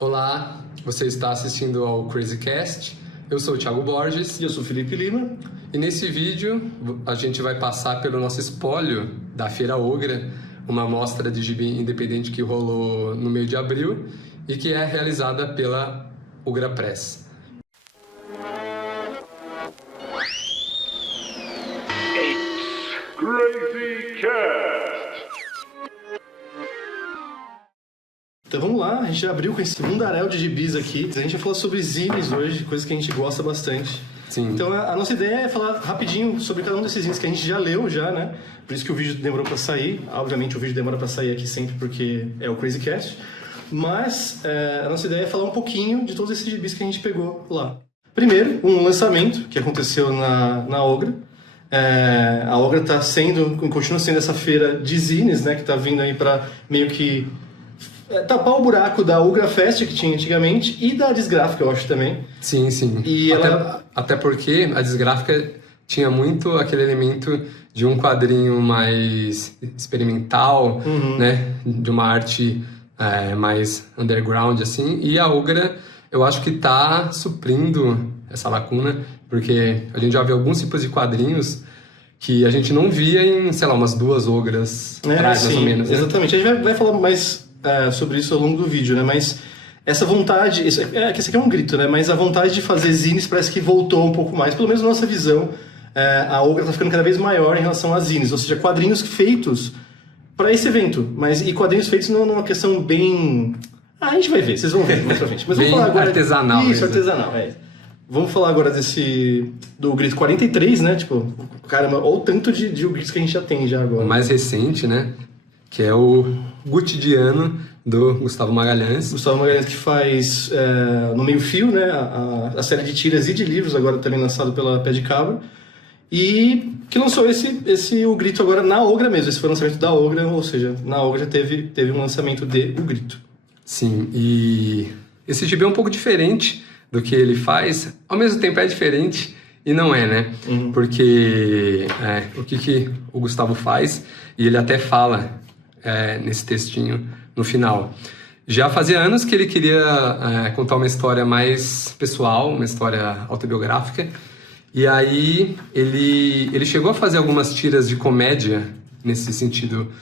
Olá, você está assistindo ao CrazyCast. Eu sou o Thiago Borges. E eu sou o Felipe Lima. E nesse vídeo a gente vai passar pelo nosso espólio da Feira Ogra, uma mostra de gibi independente que rolou no meio de abril e que é realizada pela Ogra Press. Então vamos lá, a gente já abriu com esse mundaréu de gibis aqui. A gente vai falar sobre zines hoje, coisas que a gente gosta bastante. Sim. Então a nossa ideia é falar rapidinho sobre cada um desses zines que a gente já leu, né? Por isso que o vídeo demorou para sair. Obviamente o vídeo demora para sair aqui sempre porque é o CrazyCast. Mas a nossa ideia é falar um pouquinho de todos esses gibis que a gente pegou lá. Primeiro, um lançamento que aconteceu na Ogra. A Ogra continua sendo essa feira de zines, né? Que tá vindo aí para meio que tapar o buraco da Ogra Fest que tinha antigamente e da Desgráfica, eu acho também. Sim, sim. E até porque a Desgráfica tinha muito aquele elemento de um quadrinho mais experimental, né? De uma arte mais underground, assim. E a Ogra, eu acho que tá suprindo essa lacuna, porque a gente já viu alguns tipos de quadrinhos que a gente não via em, sei lá, umas 2 Ogras atrás, mais ou menos. Né? Exatamente. A gente vai falar mais sobre isso ao longo do vídeo, né? Mas essa vontade, esse aqui é um grito, né? Mas a vontade de fazer zines parece que voltou um pouco mais, pelo menos na nossa visão. A Ogra está ficando cada vez maior em relação às zines, ou seja, quadrinhos feitos para esse evento, e quadrinhos feitos numa questão bem... a gente vai ver, vocês vão ver mais pra frente. Mas bem vamos falar agora... artesanal. Isso, artesanal, Vamos falar agora do Grito 43, né? Tipo, caramba, olha o tanto de gritos que a gente já tem agora. O mais recente, né? Que é o Cotidiano do Gustavo Magalhães. Gustavo Magalhães que faz no meio fio, né? A série de tiras e de livros, agora também lançado pela Pé de Cabra. E que lançou o Grito agora na Ogra mesmo. Esse foi o lançamento da Ogra, ou seja, na Ogra já teve um lançamento de O Grito. Sim, e esse gibi é um pouco diferente do que ele faz, ao mesmo tempo é diferente e não é, né? Porque o que o Gustavo faz, e ele até fala nesse textinho no final. Já fazia anos que ele queria contar uma história mais pessoal, uma história autobiográfica, e aí ele chegou a fazer algumas tiras de comédia nesse sentido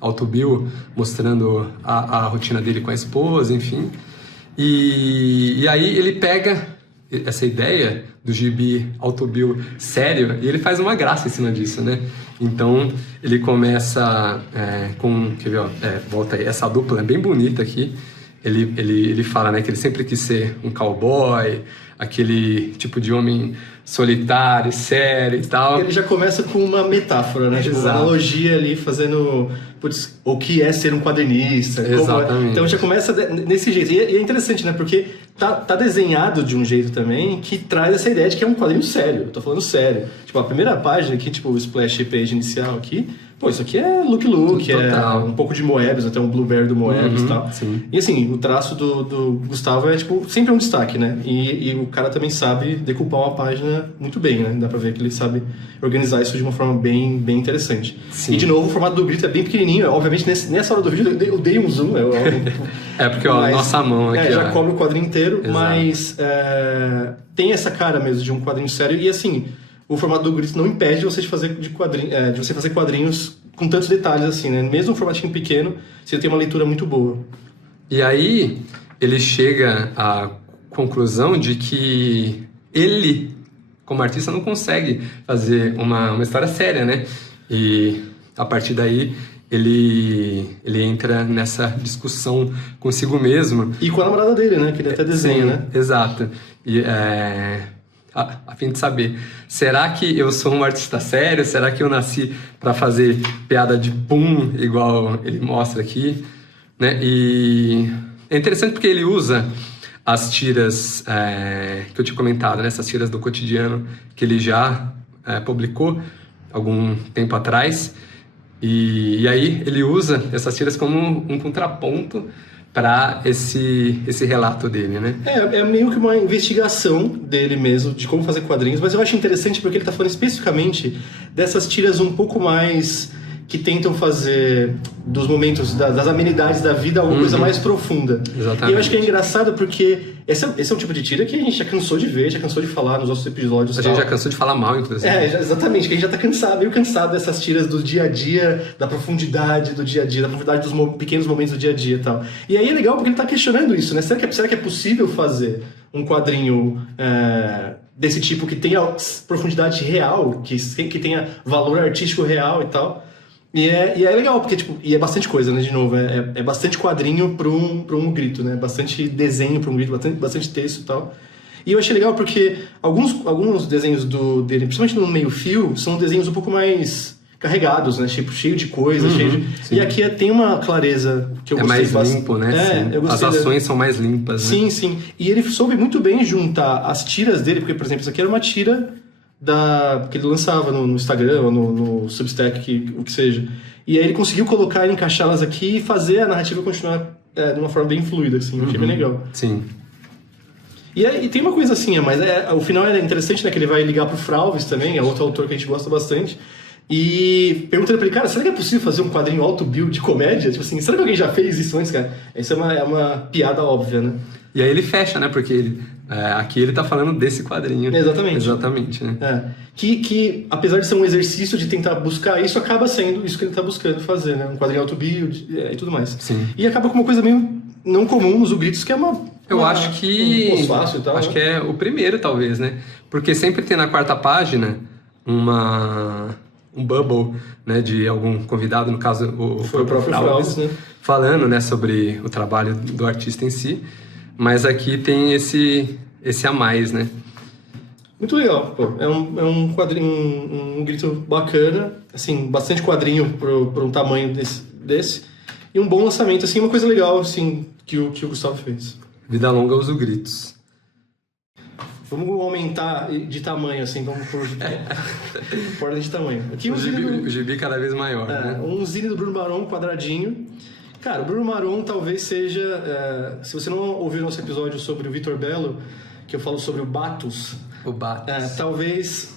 autobio, mostrando a rotina dele com a esposa, enfim. E aí ele pega essa ideia do gibi autobio sério e ele faz uma graça em cima disso, né? Então ele começa com... Quer ver, volta aí, essa dupla é bem bonita aqui. Ele fala, né, que ele sempre quis ser um cowboy, aquele tipo de homem solitário, sério e tal. Ele já começa com uma metáfora, né? Tipo, uma analogia ali, fazendo o que é ser um quadrinista. Exatamente. Então já começa desse jeito. E é interessante, né? Porque tá desenhado de um jeito também que traz essa ideia de que é um quadrinho sério. Eu tô falando sério. Tipo, a primeira página aqui, tipo, o splash page inicial aqui, isso aqui é Luke Luke, um pouco de Moebius, até um Blueberry do Moebius e tal. Sim. E assim, o traço do Gustavo tipo, sempre é um destaque, né? E o cara também sabe decupar uma página muito bem, né? Dá pra ver que ele sabe organizar isso de uma forma bem, bem interessante. Sim. E de novo, o formato do Grito é bem pequenininho. Obviamente, nessa hora do vídeo eu dei um zoom. Porque a nossa mão aqui... já cobre o quadrinho inteiro, Exato. Mas tem essa cara mesmo de um quadrinho sério. E assim... O formato do Grito não impede você de você fazer quadrinhos com tantos detalhes assim, né? Mesmo um formatinho pequeno, você tem uma leitura muito boa. E aí, ele chega à conclusão de que ele, como artista, não consegue fazer uma história séria, né? E, a partir daí, ele entra nessa discussão consigo mesmo. E com a namorada dele, né? Que ele até desenha, sim, né? Exato. E a fim de saber, será que eu sou um artista sério? Será que eu nasci para fazer piada de pum, igual ele mostra aqui? Né? E é interessante porque ele usa as tiras que eu tinha comentado, né? Essas tiras do Cotidiano que ele já publicou algum tempo atrás. E aí ele usa essas tiras como um contraponto para esse relato dele, né? É meio que uma investigação dele mesmo, de como fazer quadrinhos, mas eu acho interessante porque ele está falando especificamente dessas tiras um pouco mais que tentam fazer dos momentos, das amenidades da vida alguma coisa mais profunda. Exatamente. E eu acho que é engraçado porque esse é um tipo de tira que a gente já cansou de ver, já cansou de falar nos nossos episódios. A gente já cansou de falar mal, inclusive. Exatamente, que a gente já tá meio cansado dessas tiras do dia a dia, da profundidade do dia a dia, da profundidade dos pequenos momentos do dia a dia e tal. E aí é legal porque ele tá questionando isso, né? Será que é possível fazer um quadrinho desse tipo que tenha profundidade real, que tenha valor artístico real e tal? E é legal, porque tipo, e é bastante coisa, né? De novo, é bastante quadrinho para um grito, né? Bastante desenho para um grito, bastante texto e tal. E eu achei legal porque alguns desenhos dele, principalmente no meio-fio, são desenhos um pouco mais carregados, né? Tipo, cheio de coisa, E aqui tem uma clareza que eu gostei bastante. É mais limpo, né? Eu gostei. As ações são mais limpas, né? Sim. E ele soube muito bem juntar as tiras dele, porque, por exemplo, isso aqui era uma tira que ele lançava no Instagram ou no Substack, o que seja. E aí ele conseguiu colocar, encaixá-las aqui e fazer a narrativa continuar de uma forma bem fluida, assim. Eu achei bem legal. Sim. E tem uma coisa assim, mas o final é interessante, né? Que ele vai ligar pro Fralves também, é outro autor que a gente gosta bastante. E perguntando pra ele, cara, será que é possível fazer um quadrinho auto-build de comédia? Tipo assim, será que alguém já fez isso antes, cara? Isso é uma piada óbvia, né? E aí ele fecha, né? Porque aqui ele tá falando desse quadrinho. Exatamente, né? Que apesar de ser um exercício de tentar buscar isso, acaba sendo isso que ele tá buscando fazer, né? Um quadrinho auto-build e tudo mais. Sim. E acaba com uma coisa meio não comum nos Gritos, que é eu acho que... um pós-fácil e tal, acho que é o primeiro, talvez, né? Porque sempre tem na quarta página um bubble, né, de algum convidado, no caso foi o próprio Fralves, né? Falando, né, sobre o trabalho do artista em si, mas aqui tem esse a mais, né? Muito legal, pô. É um quadrinho, um grito bacana, assim, bastante quadrinho para um tamanho desse, e um bom lançamento, assim, uma coisa legal, assim, que o Gustavo fez. Vida longa aos gritos. Vamos aumentar de tamanho, assim, vamos por ordem de tamanho. Aqui o gibi cada vez maior, né? Um zine do Bruno Maron, quadradinho. Cara, o Bruno Maron talvez seja... se você não ouviu nosso episódio sobre o Vitor Bello, que eu falo sobre o Batus... talvez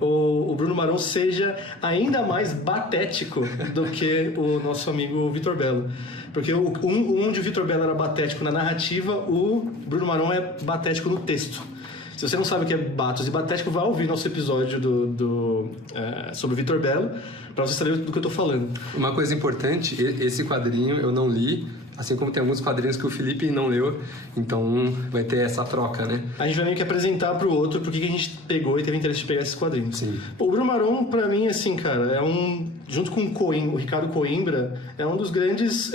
o Bruno Maron seja ainda mais batético do que o nosso amigo Vitor Bello. Porque onde o Vitor Bello era batético na narrativa, o Bruno Maron é batético no texto. Se você não sabe o que é Batus e batético, vai ouvir nosso episódio sobre o Vitor Bello, para você saber do que eu tô falando. Uma coisa importante, esse quadrinho eu não li, assim como tem alguns quadrinhos que o Felipe não leu, então vai ter essa troca, né? A gente vai meio que apresentar pro outro por que a gente pegou e teve interesse de pegar esses quadrinhos. Sim. Pô, o Bruno Maron, pra mim, assim, cara, junto com o Ricardo Coimbra, é um dos grandes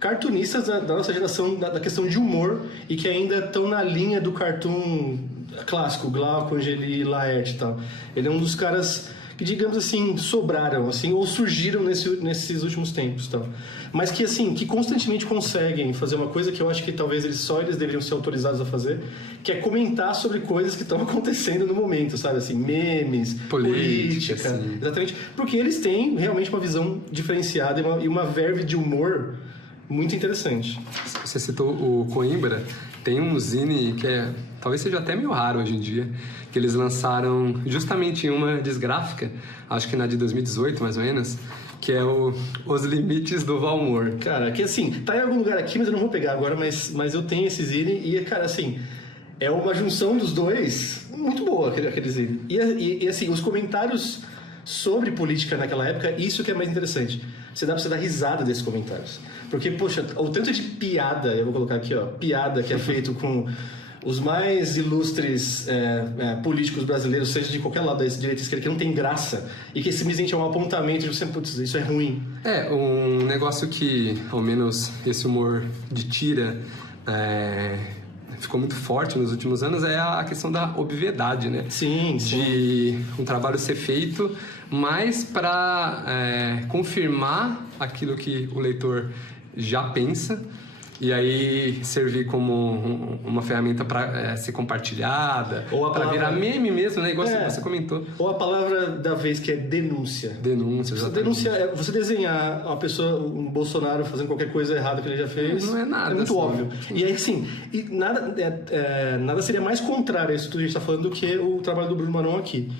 cartunistas da nossa geração, da questão de humor, e que ainda estão na linha do cartoon clássico, Glauco, Angeli, Laerte e tal. Ele é um dos caras que, digamos assim, sobraram, assim, ou surgiram nesses últimos tempos, tal. Mas que, assim, que constantemente conseguem fazer uma coisa que eu acho que talvez eles deveriam ser autorizados a fazer, que é comentar sobre coisas que estão acontecendo no momento, sabe? Assim, memes, política. Sim. Exatamente. Porque eles têm realmente uma visão diferenciada e uma verve de humor muito interessante. Você citou o Coimbra, tem um zine que talvez seja até meio raro hoje em dia, que eles lançaram justamente em uma desgráfica, acho que na de 2018 mais ou menos, que é Os Limites do Valmor. Cara, que assim, tá em algum lugar aqui, mas eu não vou pegar agora, mas eu tenho esse zine e, cara, assim, é uma junção dos dois muito boa, aquele zine. E assim, os comentários sobre política naquela época, isso que é mais interessante. Você dá pra você dar risada desses comentários. Porque, poxa, o tanto de piada, eu vou colocar aqui, ó, piada que é feito com os mais ilustres políticos brasileiros, seja de qualquer lado da direita e esquerda, que não tem graça, e que simplesmente é um apontamento de você, putz, isso é ruim. Um negócio que, ao menos, esse humor de tira ficou muito forte nos últimos anos é a questão da obviedade, né? Sim. De um trabalho ser feito mais para confirmar aquilo que o leitor já pensa e aí servir como uma ferramenta para ser compartilhada, para virar meme mesmo, né? Igual você comentou. Ou a palavra da vez, que é denúncia. Denúncia, exatamente. Denúncia é você desenhar uma pessoa, um Bolsonaro fazendo qualquer coisa errada que ele já fez. Não é nada. É muito assim, óbvio. E aí, sim, nada seria mais contrário a isso que a gente está falando do que o trabalho do Bruno Maron aqui.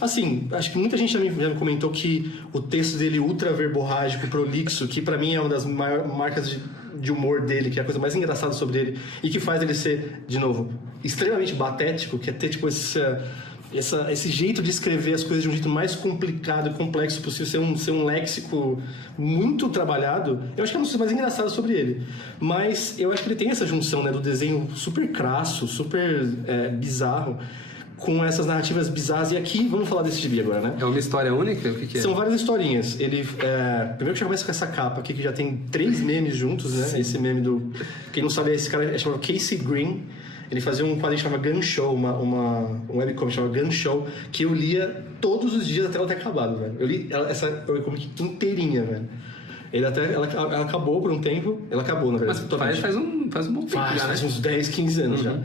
Assim, acho que muita gente já me comentou que o texto dele ultra verborrágico, prolixo, que pra mim é uma das maiores marcas de humor dele, que é a coisa mais engraçada sobre ele, e que faz ele ser, de novo, extremamente patético, que é ter, tipo, esse jeito de escrever as coisas de um jeito mais complicado e complexo possível, ser um léxico muito trabalhado. Eu acho que é uma das coisas mais engraçadas sobre ele. Mas eu acho que ele tem essa junção, né, do desenho super crasso, super bizarro, com essas narrativas bizarras. E aqui, vamos falar desse gibi agora, né? É uma história única? O que é? São várias historinhas. Ele, primeiro que já começa com essa capa aqui, que já tem 3 memes juntos, né? Sim. Esse meme do... Quem não sabe, esse cara é chamado Casey Green. Ele fazia um quadrinho chamado Gun Show, um webcomic chamado Gun Show, que eu lia todos os dias até ela ter acabado, velho. Eu li essa webcomic inteirinha, velho. Ela acabou por um tempo. Ela acabou, na verdade. Mas faz um bom tempo já, né? Faz uns 10, 15 anos já.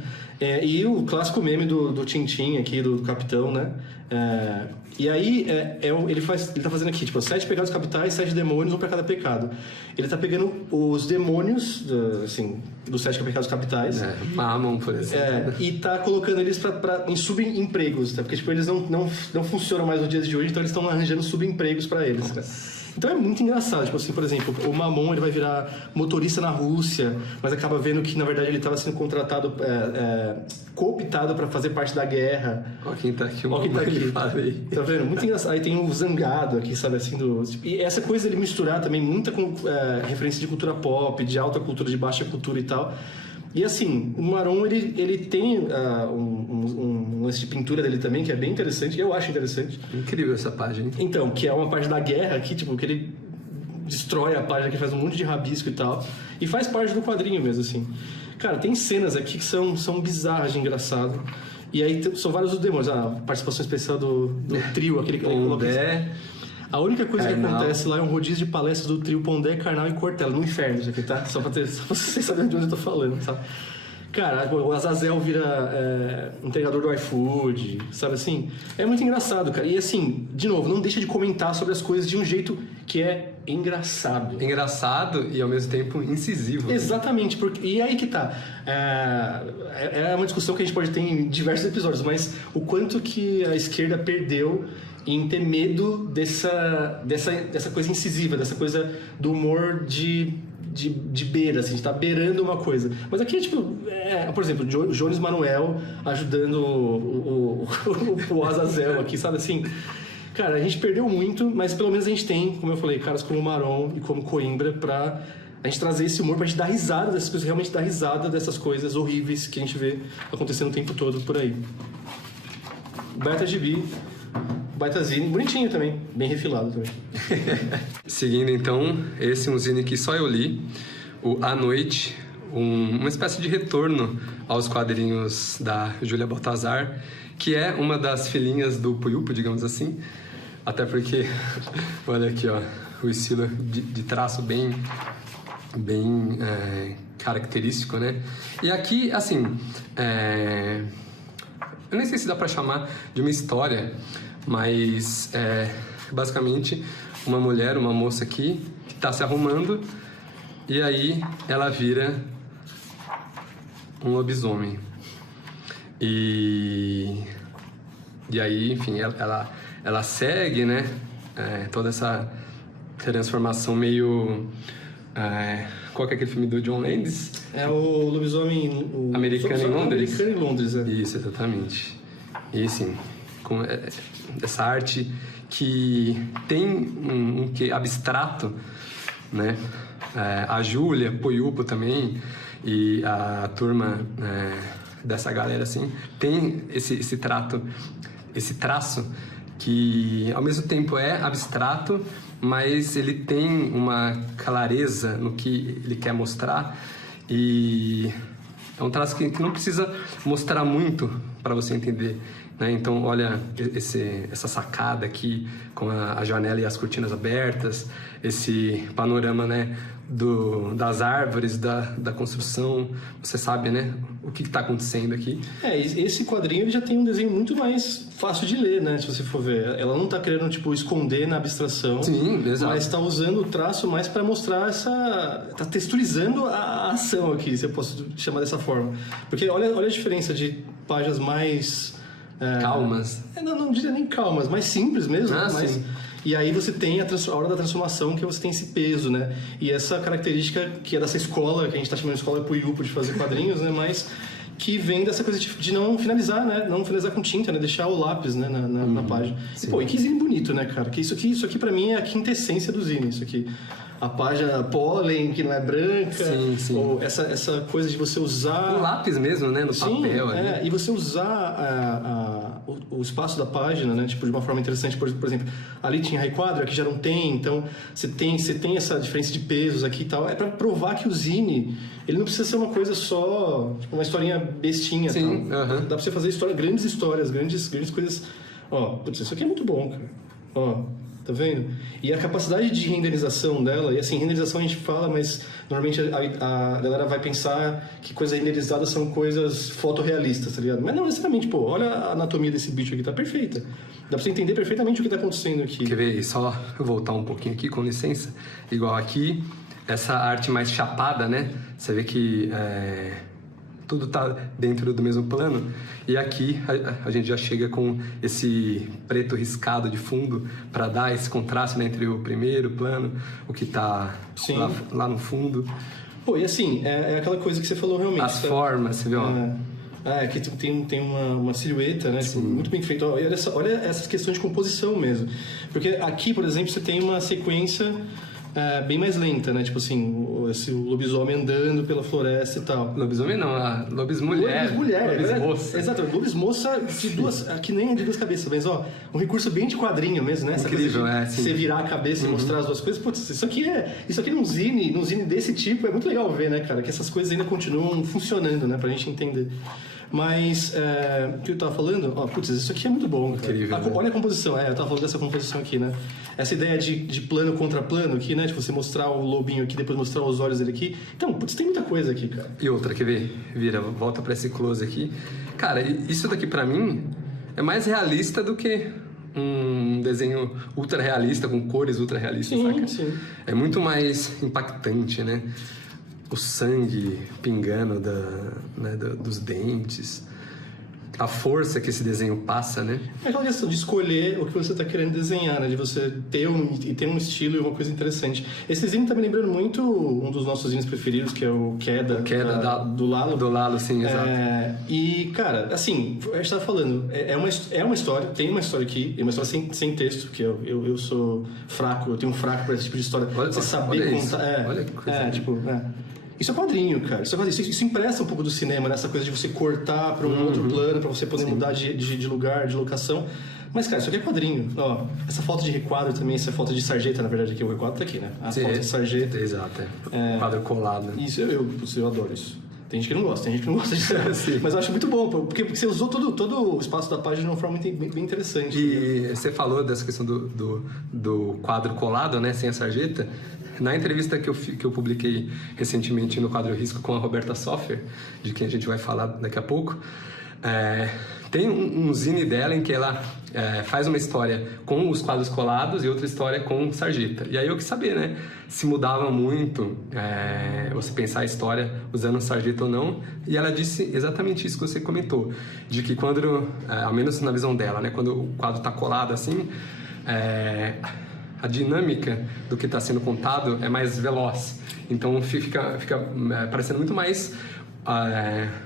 E o clássico meme do Tintin aqui, do Capitão, né? E aí, ele tá fazendo aqui, tipo, 7 pecados capitais, 7 demônios, um pra cada pecado. Ele tá pegando os demônios, dos 7 pecados capitais. Mamam, por exemplo. E tá colocando eles em subempregos, tá? Porque, tipo, eles não funcionam mais nos dias de hoje, então eles estão arranjando subempregos pra eles, cara. Então é muito engraçado, tipo assim, por exemplo, o Mamon ele vai virar motorista na Rússia, mas acaba vendo que na verdade ele estava sendo contratado, cooptado para fazer parte da guerra. Olha quem tá aqui, falei. Tá vendo? Muito engraçado. Aí tem o Zangado aqui, sabe assim, e essa coisa dele misturar também muita referência de cultura pop, de alta cultura, de baixa cultura e tal. E assim, o Maron, ele tem um lance de pintura dele também, que é bem interessante, eu acho interessante. Incrível essa página. Então, que é uma parte da guerra aqui, tipo, que ele destrói a página, que faz um monte de rabisco e tal, e faz parte do quadrinho mesmo, assim. Cara, tem cenas aqui que são bizarras de engraçado. E aí são vários dos demônios. A participação especial do trio, aquele que ele coloca. A única coisa que acontece lá é um rodízio de palestras do trio Pondé, Karnal e Cortella, no inferno, isso aqui, tá? Só pra vocês saberem de onde eu tô falando, sabe? Cara, o Azazel vira entregador do iFood, sabe assim? É muito engraçado, cara. E assim, de novo, não deixa de comentar sobre as coisas de um jeito que é engraçado. Engraçado e ao mesmo tempo incisivo. Exatamente, e aí que tá. É uma discussão que a gente pode ter em diversos episódios, mas o quanto que a esquerda perdeu em ter medo dessa coisa incisiva, dessa coisa do humor de beira, assim, de estar beirando uma coisa. Mas aqui é tipo, por exemplo, o Jones Manuel ajudando o Azazel aqui, sabe assim? Cara, a gente perdeu muito, mas pelo menos a gente tem, como eu falei, caras como o Maron e como Coimbra pra a gente trazer esse humor pra gente dar risada dessas coisas, realmente dar risada dessas coisas horríveis que a gente vê acontecendo o tempo todo por aí. Beta GB, baitazinho, bonitinho também, bem refilado também. Seguindo então, esse é um zine que só eu li, o A Noite, uma espécie de retorno aos quadrinhos da Júlia Baltazar, que é uma das filhinhas do Puyupo, digamos assim, até porque, olha aqui, ó, o estilo de traço bem característico, né? E aqui, assim, eu nem sei se dá pra chamar de uma história, mas basicamente uma mulher, uma moça aqui, que tá se arrumando e aí ela vira um lobisomem. E aí, enfim, ela segue, né, toda essa transformação meio... qual que é aquele filme do John Landis? É o lobisomem... Americano em Londres? Americano em Londres, Isso, exatamente. E assim, com essa arte que tem um quê abstrato, né? A Júlia, Puyupo também, e a turma dessa galera, assim, tem esse traço que ao mesmo tempo é abstrato, mas ele tem uma clareza no que ele quer mostrar, e é um traço que não precisa mostrar muito para você entender, né? Então, olha essa sacada aqui com a janela e as cortinas abertas, esse panorama, né, das árvores, da construção. Você sabe, né, o que está acontecendo aqui. Esse quadrinho ele já tem um desenho muito mais fácil de ler, né, se você for ver. Ela não está querendo, tipo, esconder na abstração. Sim, exato. Mas está usando o traço mais para mostrar está texturizando a ação aqui, se eu posso chamar dessa forma. Porque olha a diferença de páginas mais Calmas. Não diria nem calmas, mais simples mesmo. Sim. E aí você tem a hora da transformação, que você tem esse peso, né? E essa característica que é dessa escola, que a gente tá chamando de escola Puiupo de fazer quadrinhos, né? Mas que vem dessa coisa de não finalizar, né? Não finalizar com tinta, né? Deixar o lápis, né? Na página. E que zine bonito, né, cara? Que isso aqui pra mim é a quintessência do zine, isso aqui. A página pólen, que não é branca. Sim. Ou essa coisa de você usar... O lápis mesmo, né? No papel ali. E você usar o espaço da página, né? Tipo, de uma forma interessante. Por exemplo, ali tinha requadro, aqui já não tem. Então, você tem essa diferença de pesos aqui e tal. É pra provar que o zine, ele não precisa ser uma coisa só... Tipo, uma historinha bestinha. Sim, tal. Dá pra você fazer grandes histórias, grandes coisas... Ó, putz, isso aqui é muito bom, cara. Ó... Tá vendo? E a capacidade de renderização dela, e assim, renderização a gente fala, mas normalmente a galera vai pensar que coisas renderizadas são coisas fotorrealistas, tá ligado? Mas não necessariamente, pô, olha a anatomia desse bicho aqui, tá perfeita. Dá pra você entender perfeitamente o que tá acontecendo aqui. Quer ver? Só voltar um pouquinho aqui, com licença. Igual aqui, essa arte mais chapada, né? Você vê que tudo tá dentro do mesmo plano. E aqui a gente já chega com esse preto riscado de fundo para dar esse contraste, né, entre o primeiro plano, o que tá lá no fundo. Pô, e assim, é aquela coisa que você falou realmente. As formas, você vê, ó. Que tem uma silhueta, né? Tipo, muito bem feito. Olha essas questões de composição mesmo. Porque aqui, por exemplo, você tem uma sequência bem mais lenta, né? Tipo assim, o lobisomem andando pela floresta e tal. Lobisomem não, a lobismulher. Lobismoça. Exato, lobismoça de duas, que nem de duas cabeças, mas ó, um recurso bem de quadrinho mesmo, né? Essa incrível, coisa de você virar a cabeça e mostrar as duas coisas. Putz, isso aqui num zine desse tipo é muito legal ver, né, cara? Que essas coisas ainda continuam funcionando, né? Pra gente entender. Mas, o que eu tava falando, ó, putz, isso aqui é muito bom, cara. Incrível, né? Olha a composição, eu tava falando dessa composição aqui, né? Essa ideia de plano contra plano aqui, né? De você mostrar o lobinho aqui, depois mostrar os olhos dele aqui. Então, putz, tem muita coisa aqui, cara. E outra, quer ver? Vira, volta pra esse close aqui. Cara, isso daqui pra mim é mais realista do que um desenho ultra realista, com cores ultra realistas, saca? Sim. É muito mais impactante, né? O sangue pingando dos dentes, a força que esse desenho passa, né? É aquela questão de escolher o que você está querendo desenhar, né? De você ter um estilo e uma coisa interessante. Esse desenho tá me lembrando muito um dos nossos desenhos preferidos, que é o Queda do Lalo. Do Lalo, sim, exato. E, cara, assim, a gente tava falando, é uma história, tem uma história aqui, é uma história sem texto, que eu sou fraco, eu tenho um fraco para esse tipo de história. Você saber contar. Olha que coisa. Isso é quadrinho, cara. Isso empresta um pouco do cinema, nessa coisa de você cortar para um outro plano, para você poder mudar de lugar, de locação. Mas, cara, isso aqui é quadrinho. Ó, essa foto de requadro também, essa foto de sarjeta, na verdade, aqui o requadro tá aqui, né? A foto de sarjeta. Exato, quadro colado. Isso, eu adoro isso. Tem gente que não gosta, disso. Mas eu acho muito bom, porque você usou todo o espaço da página de uma forma bem interessante. E você falou dessa questão do quadro colado, né, sem a sarjeta. Na entrevista que eu publiquei recentemente no Quadro Risco com a Roberta Soffer, de quem a gente vai falar daqui a pouco, tem um zine dela em que ela faz uma história com os quadros colados e outra história com sarjeta. E aí eu quis saber, né, se mudava muito você pensar a história usando sarjeta ou não. E ela disse exatamente isso que você comentou, de que quando, ao menos na visão dela, né, quando o quadro está colado assim, a dinâmica do que está sendo contado é mais veloz. Então fica parecendo muito mais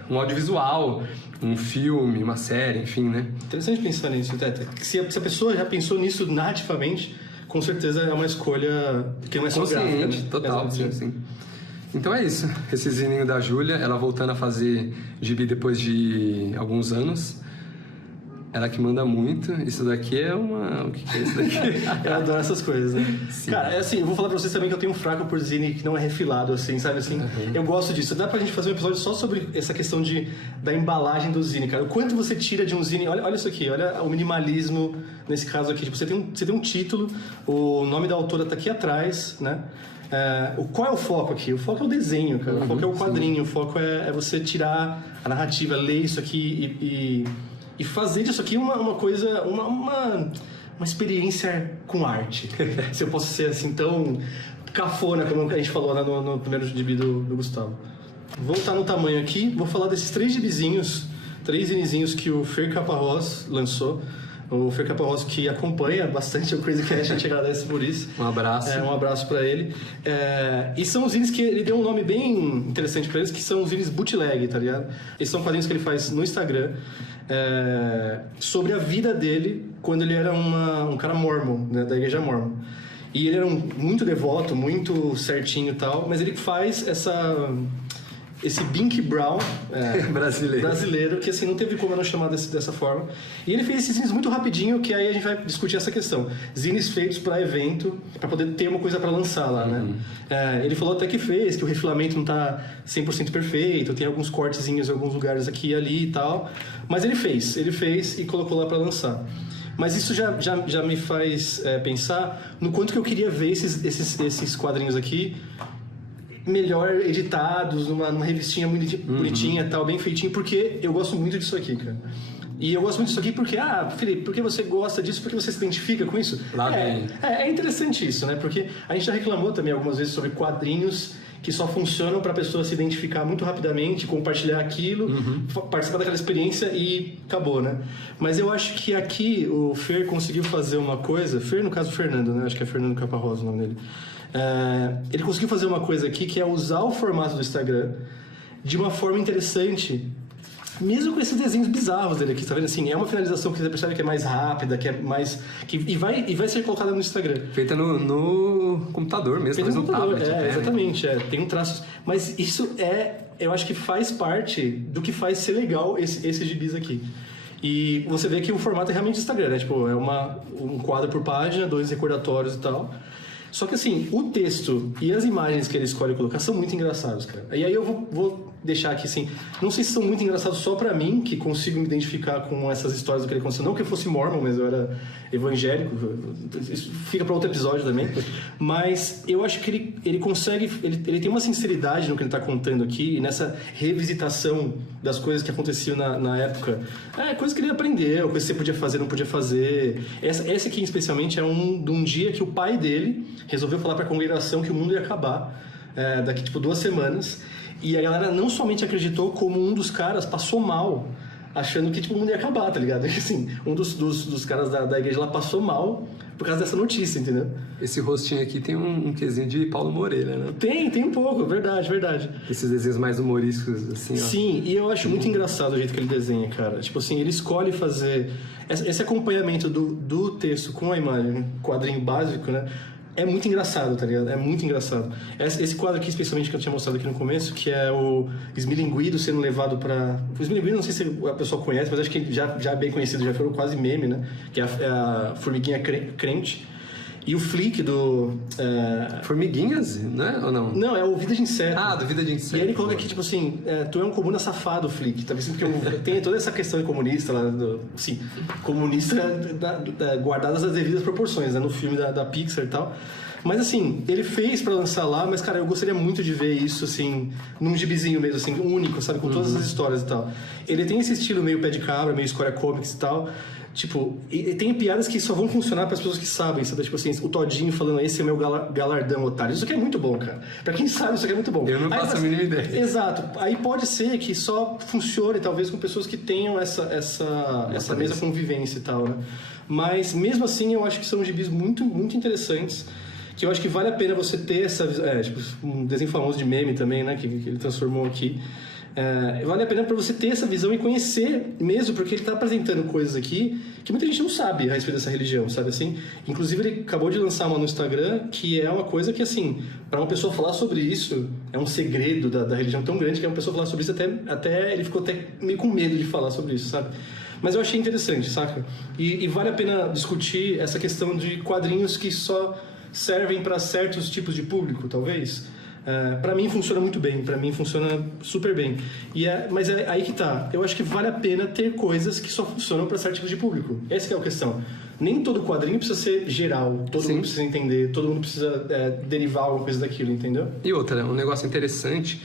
um audiovisual, um filme, uma série, enfim, né? Interessante pensar nisso, Teta. Se a pessoa já pensou nisso nativamente, com certeza é uma escolha que não é só gráfica, né? Total, sim. Então é isso. Esse zininho da Júlia, ela voltando a fazer gibi depois de alguns anos. Ela que manda muito. Isso daqui é o que é isso daqui? Eu adoro essas coisas, né? Sim. Cara, eu vou falar pra vocês também que eu tenho um fraco por zine que não é refilado, assim, sabe assim? Eu gosto disso. Dá pra gente fazer um episódio só sobre essa questão da embalagem do zine, cara. O quanto você tira de um zine... Olha isso aqui, olha o minimalismo nesse caso aqui. Tipo, você tem um título, o nome da autora tá aqui atrás, né? Qual é o foco aqui? O foco é o desenho, cara. O foco é o quadrinho. Sim. O foco é você tirar a narrativa, ler isso aqui e fazer disso aqui uma coisa, uma experiência com arte. Se eu posso ser assim tão cafona como a gente falou lá no primeiro gibi do Gustavo. Vou voltar no tamanho aqui, vou falar desses 3 gibizinhos 3 zinizinhos que o Fer Caparrós lançou. O Fer Caparrós, que acompanha bastante o Crazy Cast, a gente agradece por isso. Um abraço. Um abraço pra ele. E são os zines que ele deu um nome bem interessante pra eles, que são os zines bootleg, tá ligado? Esses são quadrinhos que ele faz no Instagram, sobre a vida dele quando ele era um cara mormon, né, da igreja mormon. E ele era muito devoto, muito certinho e tal, mas ele faz esse Bink Brown brasileiro, que assim, não teve como eu não chamar dessa forma. E ele fez esses zines muito rapidinho, que aí a gente vai discutir essa questão. Zines feitos para evento, para poder ter uma coisa para lançar lá, né? Ele falou até que que o refilamento não tá 100% perfeito, tem alguns cortezinhos em alguns lugares aqui e ali e tal. Mas ele fez e colocou lá para lançar. Mas isso já me faz pensar no quanto que eu queria ver esses quadrinhos aqui melhor editados, numa revistinha muito bonitinha, tal, bem feitinho, porque eu gosto muito disso aqui, cara. E eu gosto muito disso aqui porque, Felipe, porque você gosta disso, porque você se identifica com isso? É interessante isso, né? Porque a gente já reclamou também algumas vezes sobre quadrinhos que só funcionam para a pessoa se identificar muito rapidamente, compartilhar aquilo, participar daquela experiência e acabou, né? Mas eu acho que aqui o Fer conseguiu fazer uma coisa, Fer no caso o Fernando, né? Acho que é Fernando Caparrós o nome dele. Ele conseguiu fazer uma coisa aqui que é usar o formato do Instagram de uma forma interessante, mesmo com esses desenhos bizarros dele aqui, tá vendo? Assim, é uma finalização que você percebe que é mais rápida, que é mais... e vai ser colocada no Instagram. Feita no computador mesmo, feita no computador, tablet. Exatamente, tem um traço... Mas isso eu acho que faz parte do que faz ser legal esses gibis aqui. E você vê que o formato é realmente Instagram, né? Tipo, é um quadro por página, 2 recordatórios e tal. Só que assim, o texto e as imagens que ele escolhe colocar são muito engraçados, cara. E aí eu vou deixar aqui assim, não sei se são muito engraçados só pra mim, que consigo me identificar com essas histórias do que ele aconteceu. Não que eu fosse mormon, mas eu era evangélico. Isso fica pra outro episódio também. Mas eu acho que ele consegue... Ele tem uma sinceridade no que ele tá contando aqui, e nessa revisitação das coisas que aconteciam na época. Coisas que ele aprendeu, coisas que você podia fazer, não podia fazer. Essa aqui, especialmente, de um dia que o pai dele resolveu falar pra congregação que o mundo ia acabar daqui, 2 semanas. E a galera não somente acreditou, como um dos caras passou mal, achando que o mundo ia acabar, tá ligado? Assim, um dos caras da igreja lá passou mal por causa dessa notícia, entendeu? Esse rostinho aqui tem um quezinho de Paulo Moreira, né? Tem um pouco, verdade. Esses desenhos mais humorísticos, assim, ó. Sim, e eu acho muito engraçado o jeito que ele desenha, cara. Tipo assim, ele escolhe fazer esse acompanhamento do texto com a imagem, quadrinho básico, né? É muito engraçado, tá ligado? É muito engraçado. Esse quadro aqui, especialmente, que eu tinha mostrado aqui no começo, que é o Esmilinguido sendo levado pra... O Esmilinguido, não sei se a pessoa conhece, mas acho que já é bem conhecido, já foi quase meme, né? Que é a formiguinha crente. E o Flick do... Formiguinhas, né? Ou não? Não, é o Vida de Inseto. Do Vida de Inseto. E aí ele coloca aqui, tipo assim, tu é um comuna safado, Flick. Tá vendo? Porque tem toda essa questão de comunista lá, assim, comunista guardadas as devidas proporções, né? No filme da Pixar e tal. Mas assim, ele fez pra lançar lá, mas cara, eu gostaria muito de ver isso, assim, num gibizinho mesmo, assim, único, sabe? Com todas as histórias e tal. Ele tem esse estilo meio pé de cabra, meio Square Comics e tal. Tipo, e tem piadas que só vão funcionar para as pessoas que sabem, sabe? Tipo assim, o Todinho falando, esse é o meu galardão, otário. Isso aqui é muito bom, cara. Pra quem sabe, isso aqui é muito bom. Eu não faço a mínima ideia. Exato. Aí pode ser que só funcione, talvez, com pessoas que tenham essa mesma convivência e tal, né? Mas, mesmo assim, eu acho que são gibis muito, muito interessantes, que eu acho que vale a pena você ter essa... tipo, um desenho famoso de meme também, né? Que ele transformou aqui. Vale a pena para você ter essa visão e conhecer mesmo, porque ele está apresentando coisas aqui que muita gente não sabe a respeito dessa religião, sabe assim? Inclusive ele acabou de lançar uma no Instagram que é uma coisa que, assim, para uma pessoa falar sobre isso, é um segredo da religião tão grande que uma pessoa falar sobre isso até ele ficou até meio com medo de falar sobre isso, sabe? Mas eu achei interessante, saca? E vale a pena discutir essa questão de quadrinhos que só servem para certos tipos de público, talvez. Pra mim funciona muito bem, pra mim funciona super bem. Mas é aí que tá. Eu acho que vale a pena ter coisas que só funcionam pra certo tipo de público. Essa que é a questão. Nem todo quadrinho precisa ser geral, todo mundo precisa entender, todo mundo precisa derivar alguma coisa daquilo, entendeu? E outra, um negócio interessante,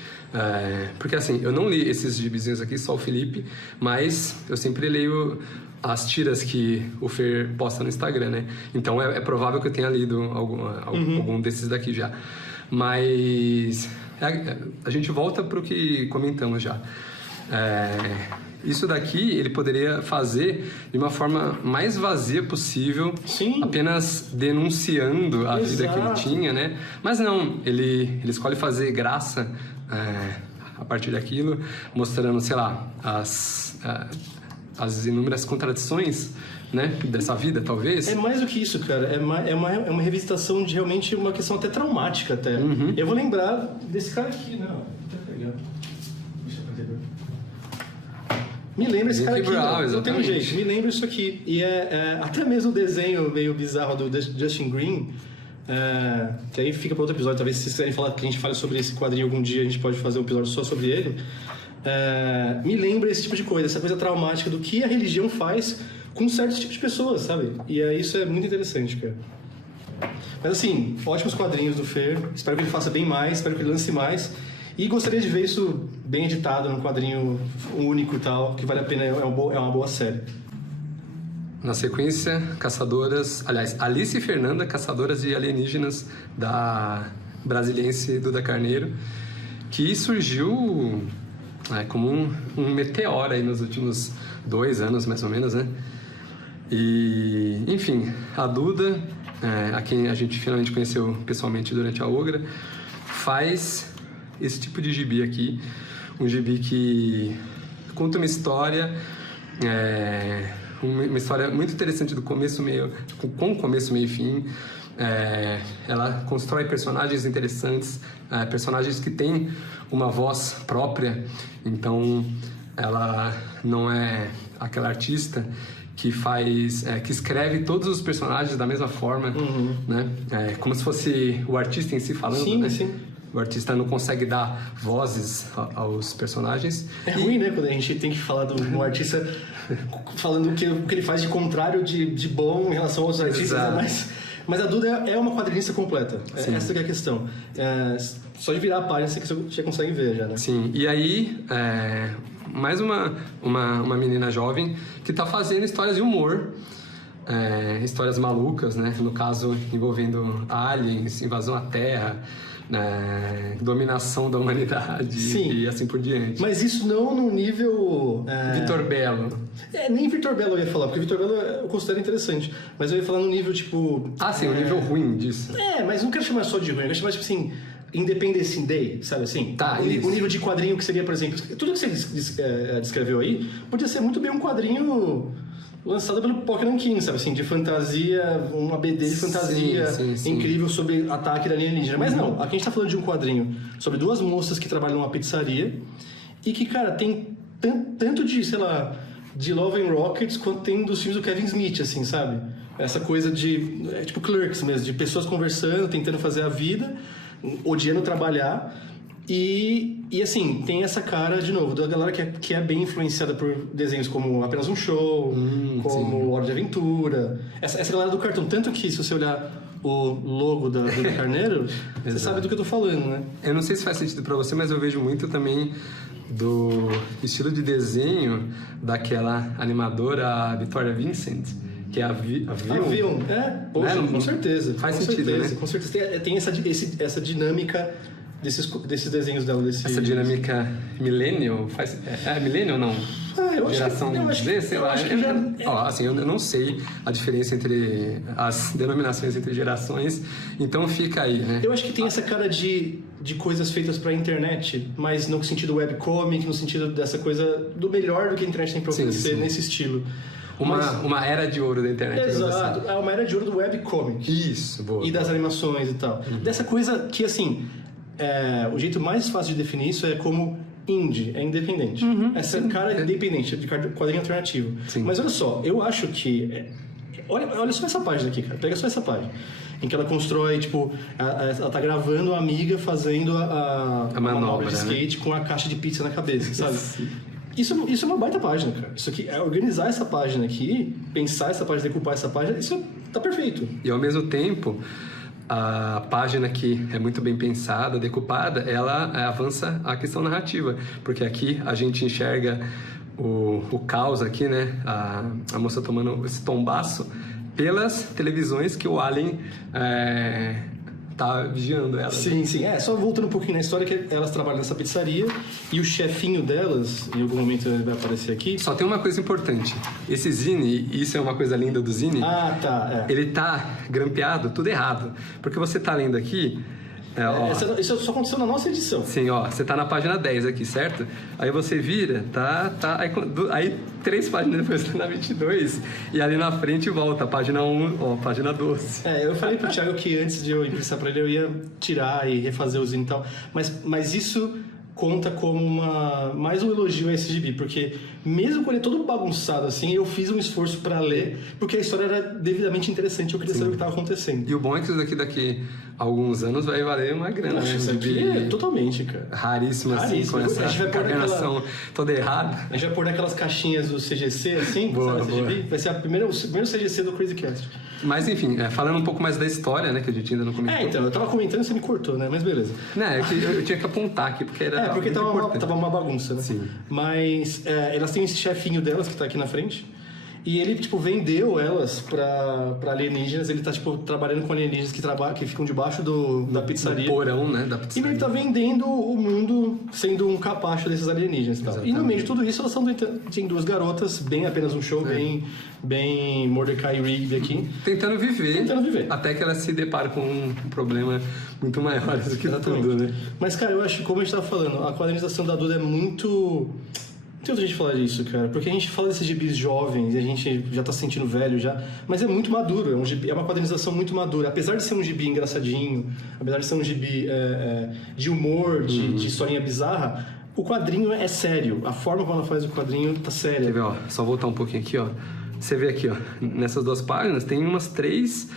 porque assim, eu não li esses gibizinhos aqui, só o Felipe, mas eu sempre leio as tiras que o Fer posta no Instagram, né? Então é provável que eu tenha lido algum desses daqui já. Mas a gente volta para o que comentamos já. Isso daqui ele poderia fazer de uma forma mais vazia possível, Sim. apenas denunciando a vida que ele Exato. tinha, né? Mas não, ele escolhe fazer graça a partir daquilo, mostrando, sei lá, as inúmeras contradições, né, dessa vida, talvez. É mais do que isso, cara. É uma revisitação de realmente uma questão até traumática, até. Eu vou lembrar desse cara aqui, não. Deixa eu pegar. Deixa eu pegar. Me lembra esse cara aqui, não tem um jeito, me lembra isso aqui. E até mesmo o desenho meio bizarro do Justin Green, que aí fica para outro episódio, talvez se vocês quiserem falar que a gente fale sobre esse quadrinho algum dia, a gente pode fazer um episódio só sobre ele. Me lembra esse tipo de coisa, essa coisa traumática do que a religião faz com certos tipos de pessoas, sabe? E isso é muito interessante, cara. Mas assim, ótimos quadrinhos do Fer, espero que ele faça bem mais, espero que ele lance mais. E gostaria de ver isso bem editado, num quadrinho único e tal, que vale a pena, é uma boa série. Na sequência, Alice e Fernanda, caçadoras de alienígenas, da brasiliense Duda Carneiro, que surgiu como um meteoro aí nos últimos 2 anos, mais ou menos, né? E, enfim, a Duda, a quem a gente finalmente conheceu pessoalmente durante a Ogra, faz esse tipo de gibi aqui, um gibi que conta uma história, uma história muito interessante do começo, com começo, meio e fim. Ela constrói personagens interessantes, personagens que têm uma voz própria, então ela não é aquela artista que que escreve todos os personagens da mesma forma, né? Como se fosse o artista em si falando, sim, né? Sim. O artista não consegue dar vozes aos personagens. Ruim, né? Quando a gente tem que falar do artista falando o que ele faz de contrário de bom em relação aos artistas, né? Mas a Duda é uma quadrinista completa. Essa que é a questão. Só de virar a página você já consegue ver, já, né? Sim. E aí, mais uma menina jovem que está fazendo histórias de humor. Histórias malucas, né? No caso, envolvendo aliens, invasão à Terra, dominação da humanidade. Sim. E assim por diante. Mas isso não no nível... Vitor Bello. Nem Vitor Bello eu ia falar, porque Vitor Bello eu considero interessante. Mas eu ia falar no nível, tipo... sim, o nível ruim disso. Mas não quero chamar só de ruim, eu quero chamar, tipo assim, Independence Day, sabe assim? O nível de quadrinho que seria, por exemplo... Tudo que você descreveu aí podia ser muito bem um quadrinho... lançada pelo Pokémon King, sabe assim, de fantasia, uma BD de fantasia incrível sobre ataque da alienígena. Mas não, aqui a gente tá falando de um quadrinho sobre 2 moças que trabalham numa pizzaria e que, cara, tem tanto de, sei lá, de Love and Rockets quanto tem dos filmes do Kevin Smith, assim, sabe? Essa coisa de, tipo Clerks mesmo, de pessoas conversando, tentando fazer a vida, odiando trabalhar. E assim, tem essa cara, de novo, da galera que é bem influenciada por desenhos como Apenas um Show, como Hora de Aventura. Essa galera do cartoon. Tanto que, se você olhar o logo da Duda Carneiro, você sabe do que eu tô falando, né? Eu não sei se faz sentido pra você, mas eu vejo muito também do estilo de desenho daquela animadora Victoria Vincent, que é a Vion. Poxa, com certeza. Faz sentido, né? Com certeza. Tem essa dinâmica desses desenhos dela. Essa dinâmica millennial? Millennial não? Geração Z, sei lá. Assim, eu não sei a diferença entre as denominações entre gerações, então fica aí, né? Eu acho que tem essa cara de coisas feitas pra internet, mas no sentido webcomic, no sentido dessa coisa do melhor do que a internet tem pra oferecer nesse estilo. Uma era de ouro da internet. Exato, uma era de ouro do webcomic. Isso, boa. E das animações e tal. Dessa coisa que, assim, o jeito mais fácil de definir isso é como indie, é independente. Essa cara é independente, de quadrinho alternativo. Sim. Mas olha só, eu acho que... Olha só essa página aqui, cara. Pega só essa página. Em que ela constrói, tipo... Ela tá gravando a amiga fazendo a manobra de skate, né? Com a caixa de pizza na cabeça, sabe? Isso é uma baita página, cara. Isso aqui, organizar essa página aqui, pensar essa página, decupar essa página, isso tá perfeito. E ao mesmo tempo... A página que é muito bem pensada, decupada, ela avança a questão narrativa, porque aqui a gente enxerga o caos aqui, né? A moça tomando esse tombaço pelas televisões que o Alien tá vigiando ela. Sim, sim. Só voltando um pouquinho na história, que elas trabalham nessa pizzaria e o chefinho delas, em algum momento ele vai aparecer aqui. Só tem uma coisa importante. Esse zine, isso é uma coisa linda do zine. Ah, tá. Ele tá grampeado tudo errado. Porque você tá lendo aqui... Isso só aconteceu na nossa edição. Sim, ó, você tá na página 10 aqui, certo? Aí você vira, tá, aí 3 páginas depois tá na 22 e ali na frente volta, página 1, ó, página 12. Eu falei pro Thiago que antes de eu emprestar pra ele eu ia tirar e refazer o zine e tal, mas isso conta como mais um elogio a esse gibi, porque mesmo quando ele é todo bagunçado assim, eu fiz um esforço pra ler, porque a história era devidamente interessante, eu queria saber o que estava acontecendo. E o bom é que isso daqui a alguns anos vai valer uma grana, né? Isso aqui é totalmente, cara. Raríssimo, assim, com essa encadernação toda errada. A gente vai pôr naquelas caixinhas do CGC, assim, boa, sabe, boa. Vai ser o primeiro CGC do Crazy Cast. Mas enfim, falando um pouco mais da história, né, que a gente ainda não comentou. Então, eu tava comentando e você me cortou, né, mas beleza. Não, é que eu tinha que apontar aqui, porque era porque tava uma bagunça, né? Sim. Mas elas têm esse chefinho delas que tá aqui na frente. E ele, tipo, vendeu elas pra alienígenas. Ele tá, tipo, trabalhando com alienígenas que ficam debaixo da pizzaria. Do porão, né, da E pizzaria. ele tá vendendo o mundo sendo um capacho desses alienígenas e tal. E no meio de tudo isso, elas tem 2 garotas, bem apenas um show, bem Mordecai e Rigby aqui. Tentando viver. Até que elas se deparam com um problema muito maior do que tudo, né? Mas, cara, eu acho, como a gente tava falando, a quadrinização da Duda é muito... Tem outra gente falar disso, cara, porque a gente fala desses gibis jovens e a gente já tá se sentindo velho já, mas é muito maduro, é uma quadrinização muito madura. Apesar de ser um gibi engraçadinho, apesar de ser um gibi de humor, de historinha bizarra, o quadrinho é sério. A forma como ela faz o quadrinho tá séria. Quer ver, ó, só voltar um pouquinho aqui, ó. Você vê aqui, ó, nessas 2 páginas tem umas 3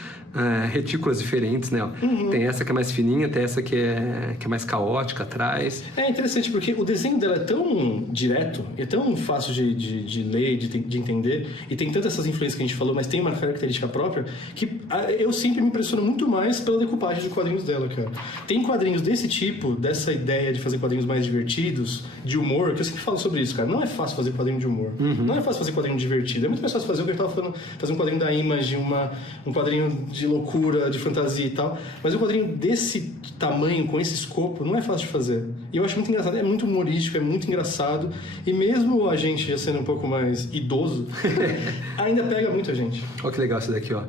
retículas diferentes, né? Ó. Tem essa que é mais fininha, tem essa que é mais caótica atrás. É interessante porque o desenho dela é tão direto, é tão fácil de ler, de entender, e tem tantas essas influências que a gente falou, mas tem uma característica própria, que eu sempre me impressiono muito mais pela decupagem de quadrinhos dela, cara. Tem quadrinhos desse tipo, dessa ideia de fazer quadrinhos mais divertidos, de humor, que eu sempre falo sobre isso, cara. Não é fácil fazer quadrinho de humor. Não é fácil fazer quadrinho divertido. É muito mais fácil fazer o que eu tava falando, fazer um quadrinho da Image, um quadrinho de loucura, de fantasia e tal. Mas um quadrinho desse tamanho, com esse escopo, não é fácil de fazer. E eu acho muito engraçado, é muito humorístico, é muito engraçado. E mesmo a gente já sendo um pouco mais idoso, ainda pega muito a gente. Olha que legal isso daqui, ó.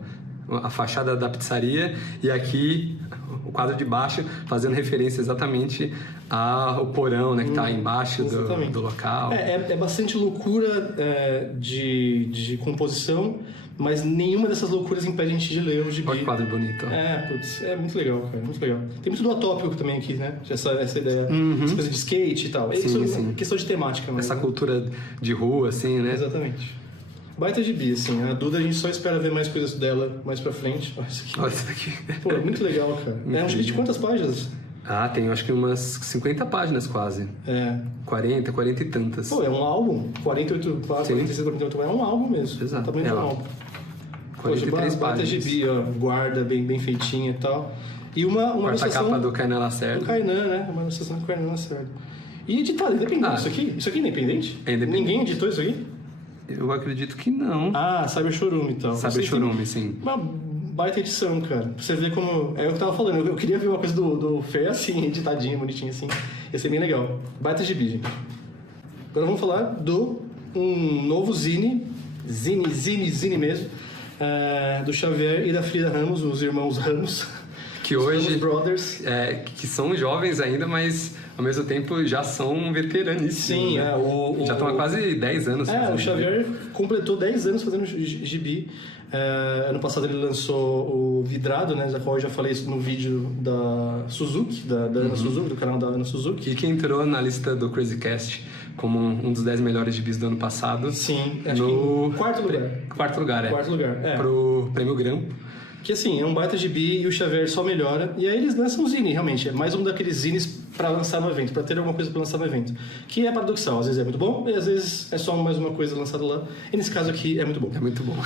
A fachada da pizzaria e aqui o quadro de baixo fazendo referência exatamente ao porão, né, que está embaixo do local. É bastante loucura de composição, mas nenhuma dessas loucuras impede a gente de ler o gibi. Olha que quadro bonito. Putz, é muito legal, cara, muito legal. Tem muito do utópico também aqui, né? Essa ideia, essa coisa de skate e tal. Sim. Questão de temática. Mesmo, essa cultura de rua, assim, né? Exatamente. Baita gibi, assim. A Duda, a gente só espera ver mais coisas dela mais pra frente. Olha isso aqui. Pô, é muito legal, cara. É um gibi de quantas páginas? Tem acho que umas 50 páginas quase. 40 e tantas. Pô, é um álbum. 46, 48, é um álbum mesmo. Exato. Tamanho de um álbum. 43 páginas. Baita gibi, ó. Guarda, bem feitinha e tal. E uma ilustração... capa do Kainan Lacerda. Do Kainan, né? Uma ilustração do Kainan Lacerda. E editado, independente. Isso aqui é independente? É independente. Ninguém editou isso aqui? Eu acredito que não. Cyber Chorume, então. Cyber Chorume, sim. Uma baita edição, cara. Pra você ver como... É o que eu tava falando. Eu queria ver uma coisa do Fer assim, editadinho, bonitinho assim. Ia ser bem legal. Baita gibi, gente. Agora vamos falar do um novo zine mesmo, do Xavier e da Frida Ramos, os irmãos Ramos. Que hoje... Os brothers. Que são jovens ainda, mas ao mesmo tempo já são veteraníssimos. Sim, né? Já estão há quase 10 anos. O Xavier completou 10 anos fazendo gibi. Ano passado ele lançou o Vidrado, né? Da qual eu já falei isso no vídeo da Suzuki, da Ana Suzuki, do canal da Ana Suzuki. E que entrou na lista do Crazy Cast como um dos 10 melhores gibis do ano passado. Sim, acho que em quarto lugar. Quarto lugar. Pro Prêmio Grampo. Que assim, é um baita gibi e o Xavier só melhora. E aí eles lançam um zine, realmente. É mais um daqueles zines pra lançar no evento, pra ter alguma coisa pra lançar no evento. Que é paradoxal. Às vezes é muito bom e às vezes é só mais uma coisa lançada lá. E nesse caso aqui é muito bom. É muito bom.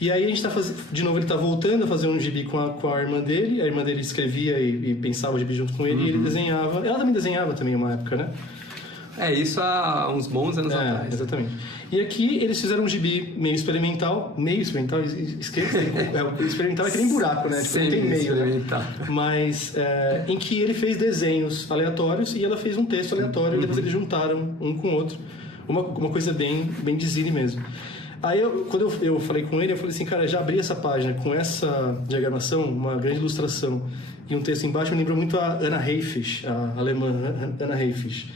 E aí a gente tá fazendo... De novo, ele tá voltando a fazer um gibi com a irmã dele. A irmã dele escrevia e pensava o gibi junto com ele e ele desenhava. Ela também desenhava também uma época, né? Isso há uns bons anos atrás. Exatamente. E aqui eles fizeram um gibi meio experimental, experimental é que nem buraco, né? Tipo, não tem meio, né? Mas em que ele fez desenhos aleatórios e ela fez um texto aleatório e depois eles juntaram um com o outro. Uma coisa bem de zine mesmo. Aí, quando eu falei com ele, eu falei assim, cara, já abri essa página com essa diagramação, uma grande ilustração e um texto embaixo, me lembrou muito a Anna Heyfisch, a alemã Anna Heyfisch.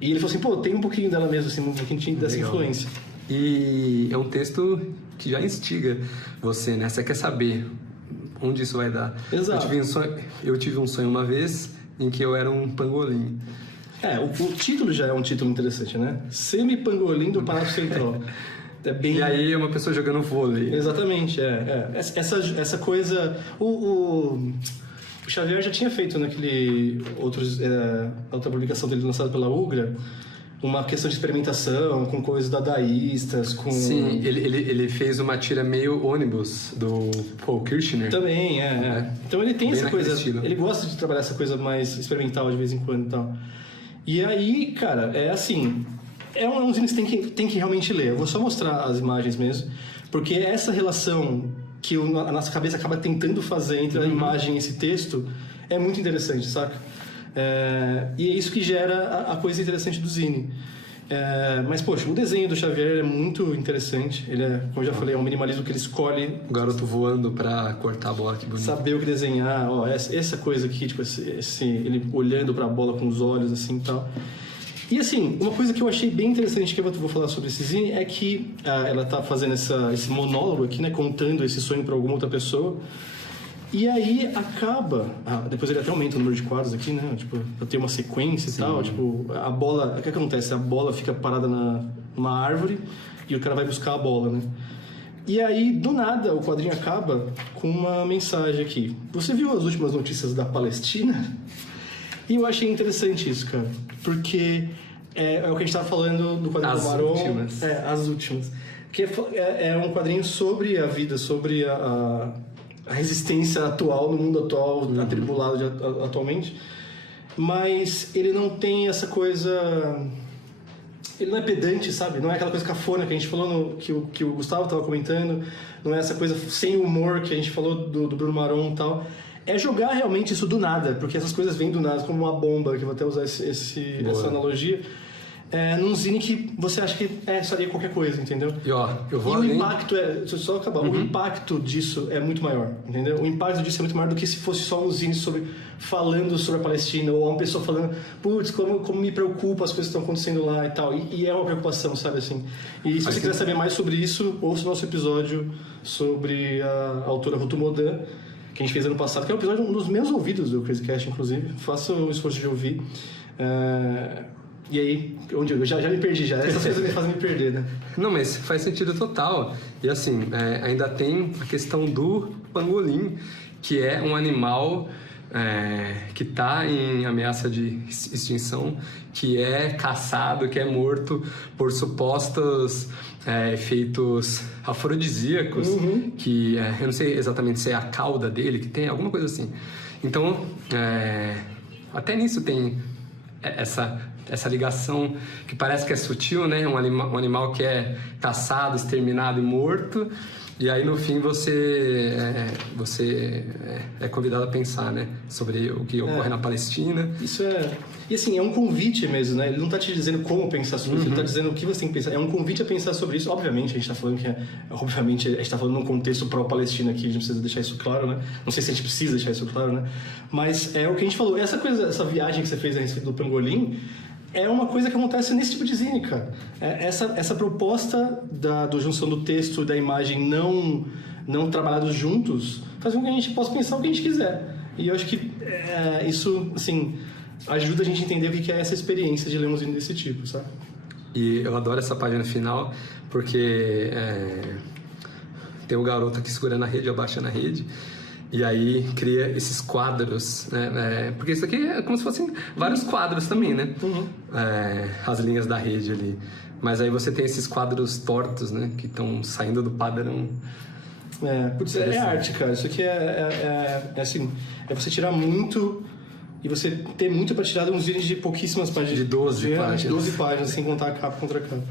E ele falou assim, pô, tem um pouquinho dela mesmo, assim, um pouquinho dessa influência. E é um texto que já instiga você, né? Você quer saber onde isso vai dar. Exato. Eu tive um sonho uma vez em que eu era um pangolim. O título já é um título interessante, né? Semi-pangolim do Palácio Central. E aí uma pessoa jogando vôlei. Exatamente, Essa coisa... O Xavier já tinha feito naquele outra publicação dele lançada pela Ugra, uma questão de experimentação com coisas dadaístas, com... Sim, ele fez uma tira meio ônibus do Paul Kirchner. Também, Então ele tem essa coisa... Estilo. Ele gosta de trabalhar essa coisa mais experimental de vez em quando e tal. E aí, cara, é um zine que tem que realmente ler. Eu vou só mostrar as imagens mesmo, porque essa relação que a nossa cabeça acaba tentando fazer entre a imagem e esse texto é muito interessante, saca? E é isso que gera a coisa interessante do zine. Mas, poxa, o desenho do Xavier é muito interessante. Ele como eu já falei, é um minimalismo que ele escolhe... O garoto voando pra cortar a bola, que bonito. Saber o que desenhar, essa coisa aqui, tipo, ele olhando pra bola com os olhos, assim, e tal. E assim, uma coisa que eu achei bem interessante que eu vou falar sobre esse zine é que ela tá fazendo esse monólogo aqui, né, contando esse sonho para alguma outra pessoa. E aí acaba, depois ele até aumenta o número de quadros aqui, né, tipo, pra ter uma sequência. Sim. E tal, tipo, a bola, o que acontece? A bola fica parada numa árvore e o cara vai buscar a bola, né? E aí, do nada, o quadrinho acaba com uma mensagem aqui. Você viu as últimas notícias da Palestina? E eu achei interessante isso, cara, porque é o que a gente estava falando do quadrinho do Maron. As últimas. Que é um quadrinho sobre a vida, sobre a resistência atual, no mundo atual, atribulado atualmente. Mas ele não tem essa coisa... Ele não é pedante, sabe? Não é aquela coisa cafona que a gente falou, que o Gustavo estava comentando. Não é essa coisa sem humor que a gente falou do Bruno Maron e tal. É jogar realmente isso do nada, porque essas coisas vêm do nada, como uma bomba, que eu vou até usar essa analogia, num zine que você acha que seria qualquer coisa, entendeu? E o impacto só acabar, o impacto disso é muito maior, entendeu? O impacto disso é muito maior do que se fosse só um zine falando sobre a Palestina, ou uma pessoa falando, putz, como me preocupa as coisas que estão acontecendo lá e tal, e é uma preocupação, sabe assim? E se você quiser saber mais sobre isso, ouça o nosso episódio sobre a autora Ruth Modan, que a gente fez ano passado, que é um episódio, um dos meus ouvidos do CrazyCast, inclusive. Faça um esforço de ouvir. E aí, onde eu já me perdi, essas coisas me fazem me perder, né? Não, mas faz sentido total. E assim, ainda tem a questão do pangolim, que é um animal que está em ameaça de extinção, que é caçado, que é morto por supostos efeitos afrodisíacos, que eu não sei exatamente se é a cauda dele que tem, alguma coisa assim. Então, até nisso tem essa ligação que parece que é sutil, né? Um animal que é caçado, exterminado e morto. E aí, no fim, você é convidado a pensar, né? Sobre o que ocorre na Palestina. Isso E assim, é um convite mesmo, né? Ele não está te dizendo como pensar sobre isso, ele está dizendo o que você tem que pensar. É um convite a pensar sobre isso. Obviamente, a gente está falando obviamente, a gente está falando num contexto pró-Palestina aqui, a gente precisa deixar isso claro, né? Não sei se a gente precisa deixar isso claro, né? Mas é o que a gente falou. Essa viagem que você fez a respeito do pangolim é uma coisa que acontece nesse tipo de zine, cara. Essa proposta da junção do texto e da imagem não trabalhados juntos faz com que a gente possa pensar o que a gente quiser. E eu acho que isso, assim, ajuda a gente a entender o que é essa experiência de ler um zine desse tipo, sabe? E eu adoro essa página final, porque tem o garoto aqui segurando a rede, abaixando a rede, e aí cria esses quadros, né? Porque isso aqui é como se fossem vários quadros também, né? As linhas da rede ali. Mas aí você tem esses quadros tortos, né? Que estão saindo do padrão. É arte, cara. Isso aqui assim, é você tirar muito e você ter muito para tirar de uns vídeos de pouquíssimas páginas. De 12 páginas. De 12 páginas, sem contar capa contra capa.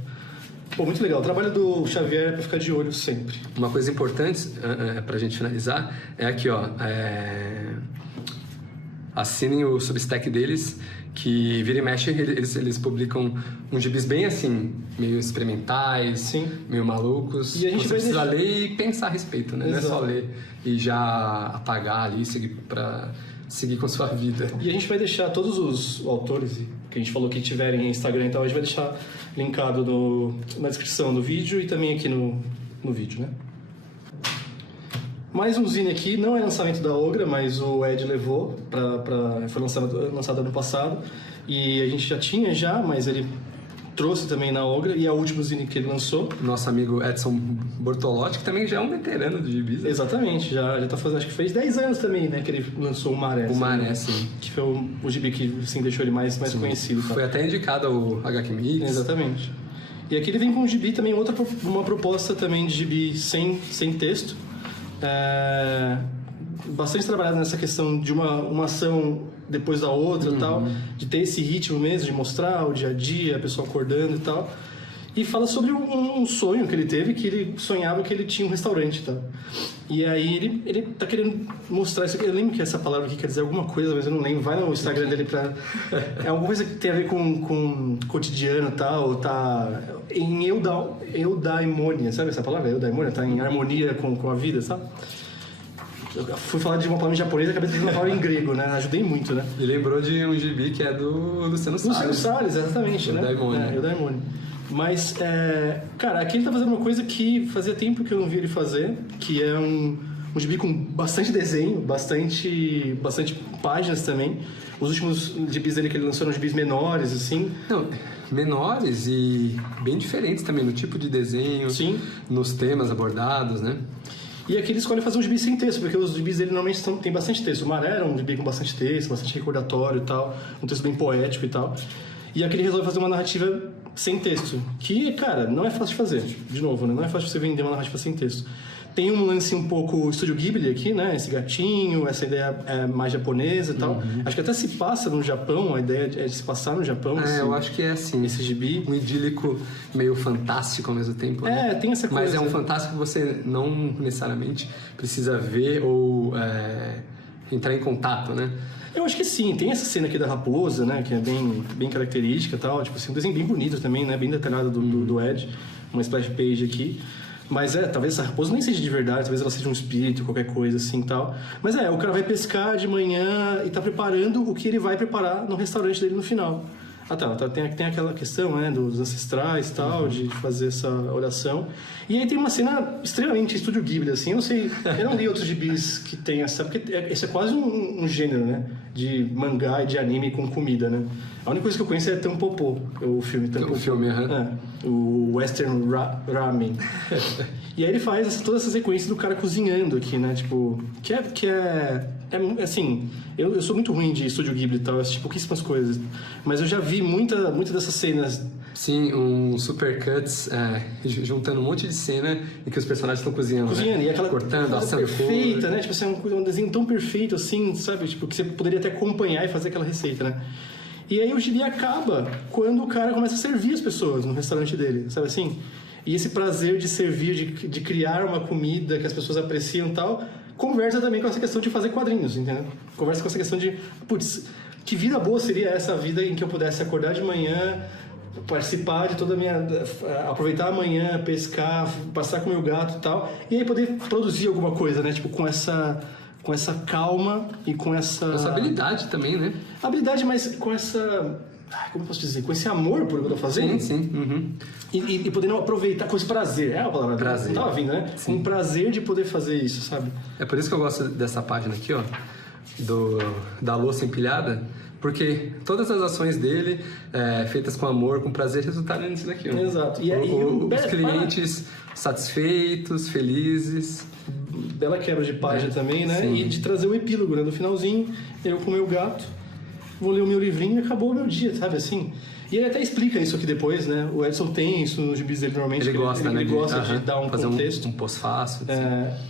Pô, muito legal. O trabalho do Xavier é pra ficar de olho sempre. Uma coisa importante pra gente finalizar é aqui, ó. Assinem o Substack deles, que vira e mexe, eles publicam uns gibis bem assim, meio experimentais, Sim. meio malucos. E a gente você vai precisa deixar... ler e pensar a respeito, né? Exato. Não é só ler e já apagar ali, seguir com sua vida. E a gente vai deixar todos os autores que a gente falou que tiverem Instagram e tal, a gente vai deixar linkado na descrição do vídeo e também aqui no vídeo, né? Mais um zine aqui, não é lançamento da Ogra, mas o Ed levou, foi lançado ano passado. E a gente já tinha mas ele trouxe também na Ogra, e é o último zine que ele lançou. Nosso amigo Edson Bortolotti, que também já é um veterano de gibis. Né? Exatamente, já tá fazendo, acho que fez 10 anos também, né, que ele lançou o Maré. O Maré, sim. Que foi o gibi que assim, deixou ele mais conhecido. Tá? Foi até indicado ao HQ Mix. Exatamente. E aqui ele vem com um gibi também, uma proposta também de gibi sem texto. Bastante trabalhado nessa questão de uma ação depois da outra e tal, de ter esse ritmo mesmo, de mostrar o dia a dia, a pessoa acordando e tal. E fala sobre um sonho que ele teve, que ele sonhava que ele tinha um restaurante, tá? E aí ele tá querendo mostrar isso aqui. Eu lembro que essa palavra aqui quer dizer alguma coisa, mas eu não lembro. Vai no Instagram dele pra... É alguma coisa que tem a ver com cotidiano e tal, tá em eudaimonia, sabe essa palavra? Eudaimonia, tá em harmonia com a vida, sabe? Eu fui falar de uma palavra em japonês e acabei de uma palavra em grego, né? Ajudei muito, né? E lembrou de um gibi que é do Luciano Salles. Luciano Salles, exatamente, né? Eudaimonia. Mas, cara, aqui ele tá fazendo uma coisa que fazia tempo que eu não vi ele fazer, que é um gibi com bastante desenho, bastante páginas também. Os últimos gibis dele que ele lançou eram gibis menores, assim. Não, menores e bem diferentes também no tipo de desenho, Sim. Nos temas abordados, né? E aqui ele escolhe fazer um gibi sem texto, porque os gibis dele normalmente tem bastante texto. O Maré era um gibi com bastante texto, bastante recordatório e tal, um texto bem poético e tal. E aqui ele resolve fazer uma narrativa sem texto, que, cara, não é fácil de fazer. De novo, né? Não é fácil você vender uma narrativa sem texto. Tem um lance um pouco Estúdio Ghibli aqui, né? Esse gatinho, essa ideia mais japonesa e tal. Acho que até se passa no Japão, a ideia é de se passar no Japão. Eu acho que é assim. Esse gibi. Um idílico meio fantástico ao mesmo tempo, né? Tem essa coisa. Mas é um fantástico que você não necessariamente precisa ver ou entrar em contato, né? Eu acho que sim, tem essa cena aqui da raposa, né, que é bem característica e tal, tipo assim, um desenho bem bonito também, né, bem detalhado do Ed, uma splash page aqui. Mas talvez essa raposa nem seja de verdade, talvez ela seja um espírito, qualquer coisa assim e tal. Mas o cara vai pescar de manhã e tá preparando o que ele vai preparar no restaurante dele no final. Tem aquela questão, né, dos ancestrais e tal, de fazer essa oração. E aí tem uma cena extremamente Estúdio Ghibli, assim, eu não li outros gibis que tem essa, porque esse é quase um gênero, né, de mangá e de anime com comida, né. A única coisa que eu conheço é Tampopo, o filme Tampopo. O filme, o Western Ramen. E aí ele faz toda essa sequência do cara cozinhando aqui, né, tipo, que é assim, eu sou muito ruim de Estúdio Ghibli e tal, eu assisti pouquíssimas coisas, mas eu já vi muita dessas cenas. Sim, um supercuts juntando um monte de cena em que os personagens estão cozinhando, né? E aquela cortando, assando perfeita, né? Tipo assim, um desenho tão perfeito assim, sabe? Tipo, que você poderia até acompanhar e fazer aquela receita, né? E aí o gibi acaba quando o cara começa a servir as pessoas no restaurante dele, sabe assim? E esse prazer de servir, de criar uma comida que as pessoas apreciam e tal, conversa também com essa questão de fazer quadrinhos, entendeu? Conversa com essa questão de, putz, que vida boa seria essa vida em que eu pudesse acordar de manhã, participar de toda a minha... aproveitar a manhã, pescar, passar com o meu gato e tal, e aí poder produzir alguma coisa, né? Tipo, com essa calma e com essa... Essa habilidade também, né? Habilidade, mas com essa... Como eu posso dizer? Com esse amor por o que eu tô fazendo. Sim. Uhum. E podendo aproveitar com esse prazer. É a palavra prazer. Não tava vindo, né? Sim. Um prazer de poder fazer isso, sabe? É por isso que eu gosto dessa página aqui, ó. Da louça empilhada. Porque todas as ações dele, feitas com amor, com prazer, resultaram nisso daqui, ó. Exato. Os clientes satisfeitos, felizes. Bela quebra de página também, né? Sim. E de trazer o epílogo, né? No finalzinho, eu com o meu gato, vou ler o meu livrinho e acabou o meu dia, sabe assim? E ele até explica isso aqui depois, né? O Edson tem isso nos gibis dele normalmente. Ele gosta, né? Ele gosta de dar um fazer contexto. um pós-fácil.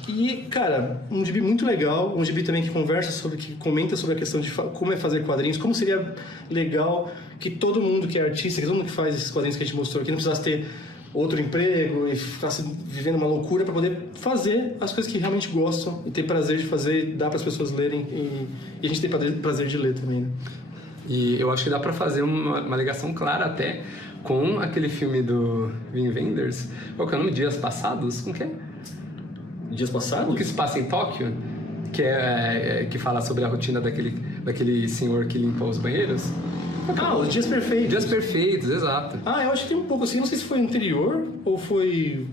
E, cara, um gibi muito legal, um gibi também que comenta sobre a questão de como é fazer quadrinhos, como seria legal que todo mundo que é artista, que todo mundo que faz esses quadrinhos que a gente mostrou aqui, não precisasse ter outro emprego e ficasse vivendo uma loucura para poder fazer as coisas que realmente gostam e ter prazer de fazer, dar para as pessoas lerem e a gente ter prazer de ler também, né? E eu acho que dá pra fazer uma ligação clara até com aquele filme do Wim Wenders. Qual que é o nome? Dias Passados? Como que é? Dias Passados? O que se passa em Tóquio, que fala sobre a rotina daquele senhor que limpa os banheiros. Os Dias Perfeitos. Dias Perfeitos, exato. Eu acho que tem um pouco assim, não sei se foi anterior ou foi,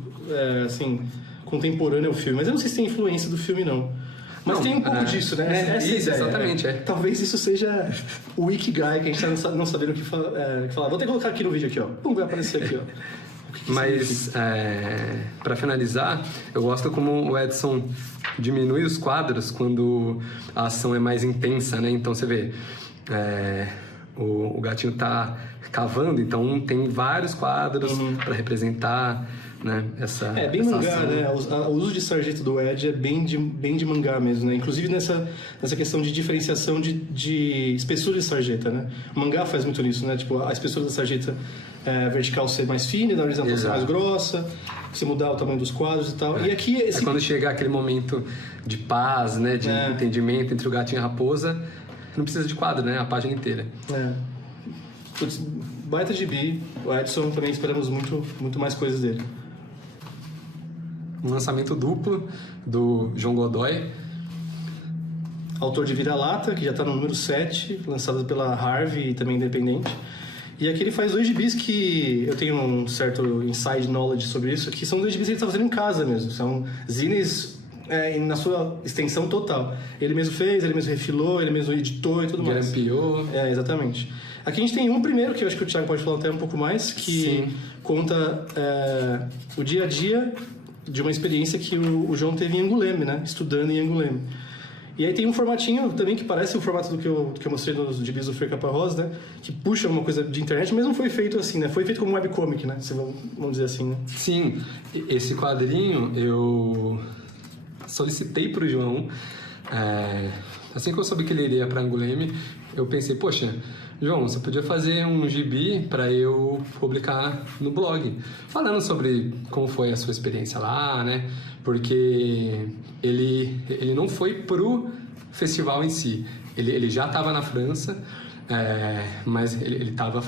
assim, contemporâneo ao filme, mas eu não sei se tem influência do filme, não. Mas tem um pouco disso, né? Essa isso, ideia, exatamente. Talvez isso seja o Ikigai, que a gente tá não sabendo o que falar. Vou até colocar aqui no vídeo, aqui, ó. Pum, vai aparecer aqui, ó. Mas, para finalizar, eu gosto como o Edson diminui os quadros quando a ação é mais intensa, né? Então você vê, o gatinho tá cavando, então tem vários quadros para representar, né, essa bem essa mangá, ação. né? O uso de sarjeta do Ed é bem de mangá mesmo, né? Inclusive nessa questão de diferenciação de espessura de sarjeta, né? O mangá faz muito nisso, né? Tipo, a espessura da sarjeta vertical ser mais fina, da horizontal ser mais grossa, você mudar o tamanho dos quadros e tal. E aqui... quando chegar aquele momento de paz, né, de entendimento entre o gatinho e a raposa, não precisa de quadro, né? A página inteira. Putz, baita gibi. O Edson também esperamos muito mais coisas dele. Um lançamento duplo do João Godoy. Autor de Vira-Lata, que já está no número 7, lançado pela Harvey e também independente. E aqui ele faz 2 gibis que eu tenho um certo inside knowledge sobre isso, que são 2 gibis que ele está fazendo em casa mesmo. São zines na sua extensão total. Ele mesmo fez, ele mesmo refilou, ele mesmo editou e tudo mais. Grampeou. Exatamente. Aqui a gente tem um primeiro, que eu acho que o Thiago pode falar até um pouco mais, que conta o dia a dia de uma experiência que o João teve em Angoulême, né? Estudando em Angoulême. E aí tem um formatinho também que parece o formato do que eu mostrei nos gibis do Fer Caparrós, né? Que puxa uma coisa de internet, mas não foi feito assim, né? Foi feito como webcomic, né? Vamos dizer assim, né? Sim, esse quadrinho eu solicitei pro João. Assim que eu soube que ele iria para Angoulême, eu pensei, poxa, João, você podia fazer um gibi para eu publicar no blog, falando sobre como foi a sua experiência lá, né? Porque ele não foi pro festival em si, ele já estava na França, mas ele estava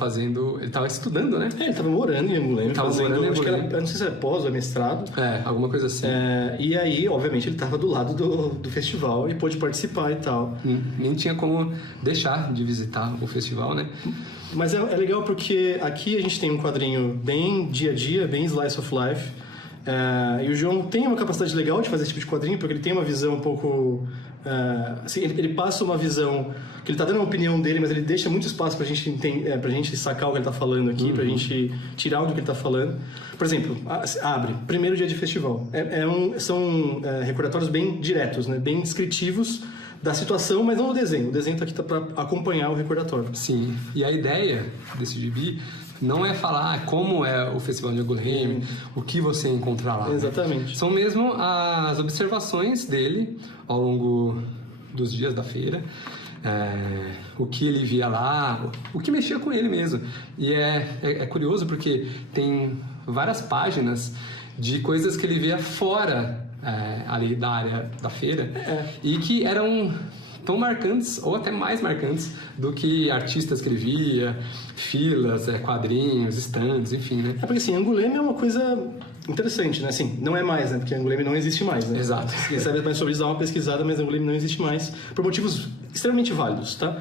estudando, né? Ele estava morando em Angoulême, acho que era, não sei se era pós ou mestrado. Alguma coisa assim. E aí, obviamente, ele estava do lado do festival e pôde participar e tal. Nem tinha como deixar de visitar o festival, né? Mas é legal porque aqui a gente tem um quadrinho bem dia a dia, bem slice of life. E o João tem uma capacidade legal de fazer esse tipo de quadrinho, porque ele tem uma visão um pouco... assim, ele passa uma visão... que ele está dando uma opinião dele, mas ele deixa muito espaço pra gente sacar o que ele está falando aqui, pra gente tirar o que ele está falando. Por exemplo, abre, primeiro dia de festival. São recordatórios bem diretos, né? Bem descritivos da situação, mas não do desenho. O desenho está aqui para acompanhar o recordatório. Sim, e a ideia desse gibi não é falar como é o Festival de Angoulême, o que você encontrar lá. Exatamente. Né? São mesmo as observações dele ao longo dos dias da feira, o que ele via lá, o que mexia com ele mesmo. E é curioso porque tem várias páginas de coisas que ele via fora ali da área da feira e que eram tão marcantes ou até mais marcantes do que artistas que ele via, filas, quadrinhos, stands, enfim, né? Porque assim, Angoulême é uma coisa interessante, né? Assim, não é mais, né? Porque Angoulême não existe mais, né? Exato. Se quem sabe mais sobre isso, dá uma pesquisada, mas Angoulême não existe mais por motivos extremamente válidos, tá?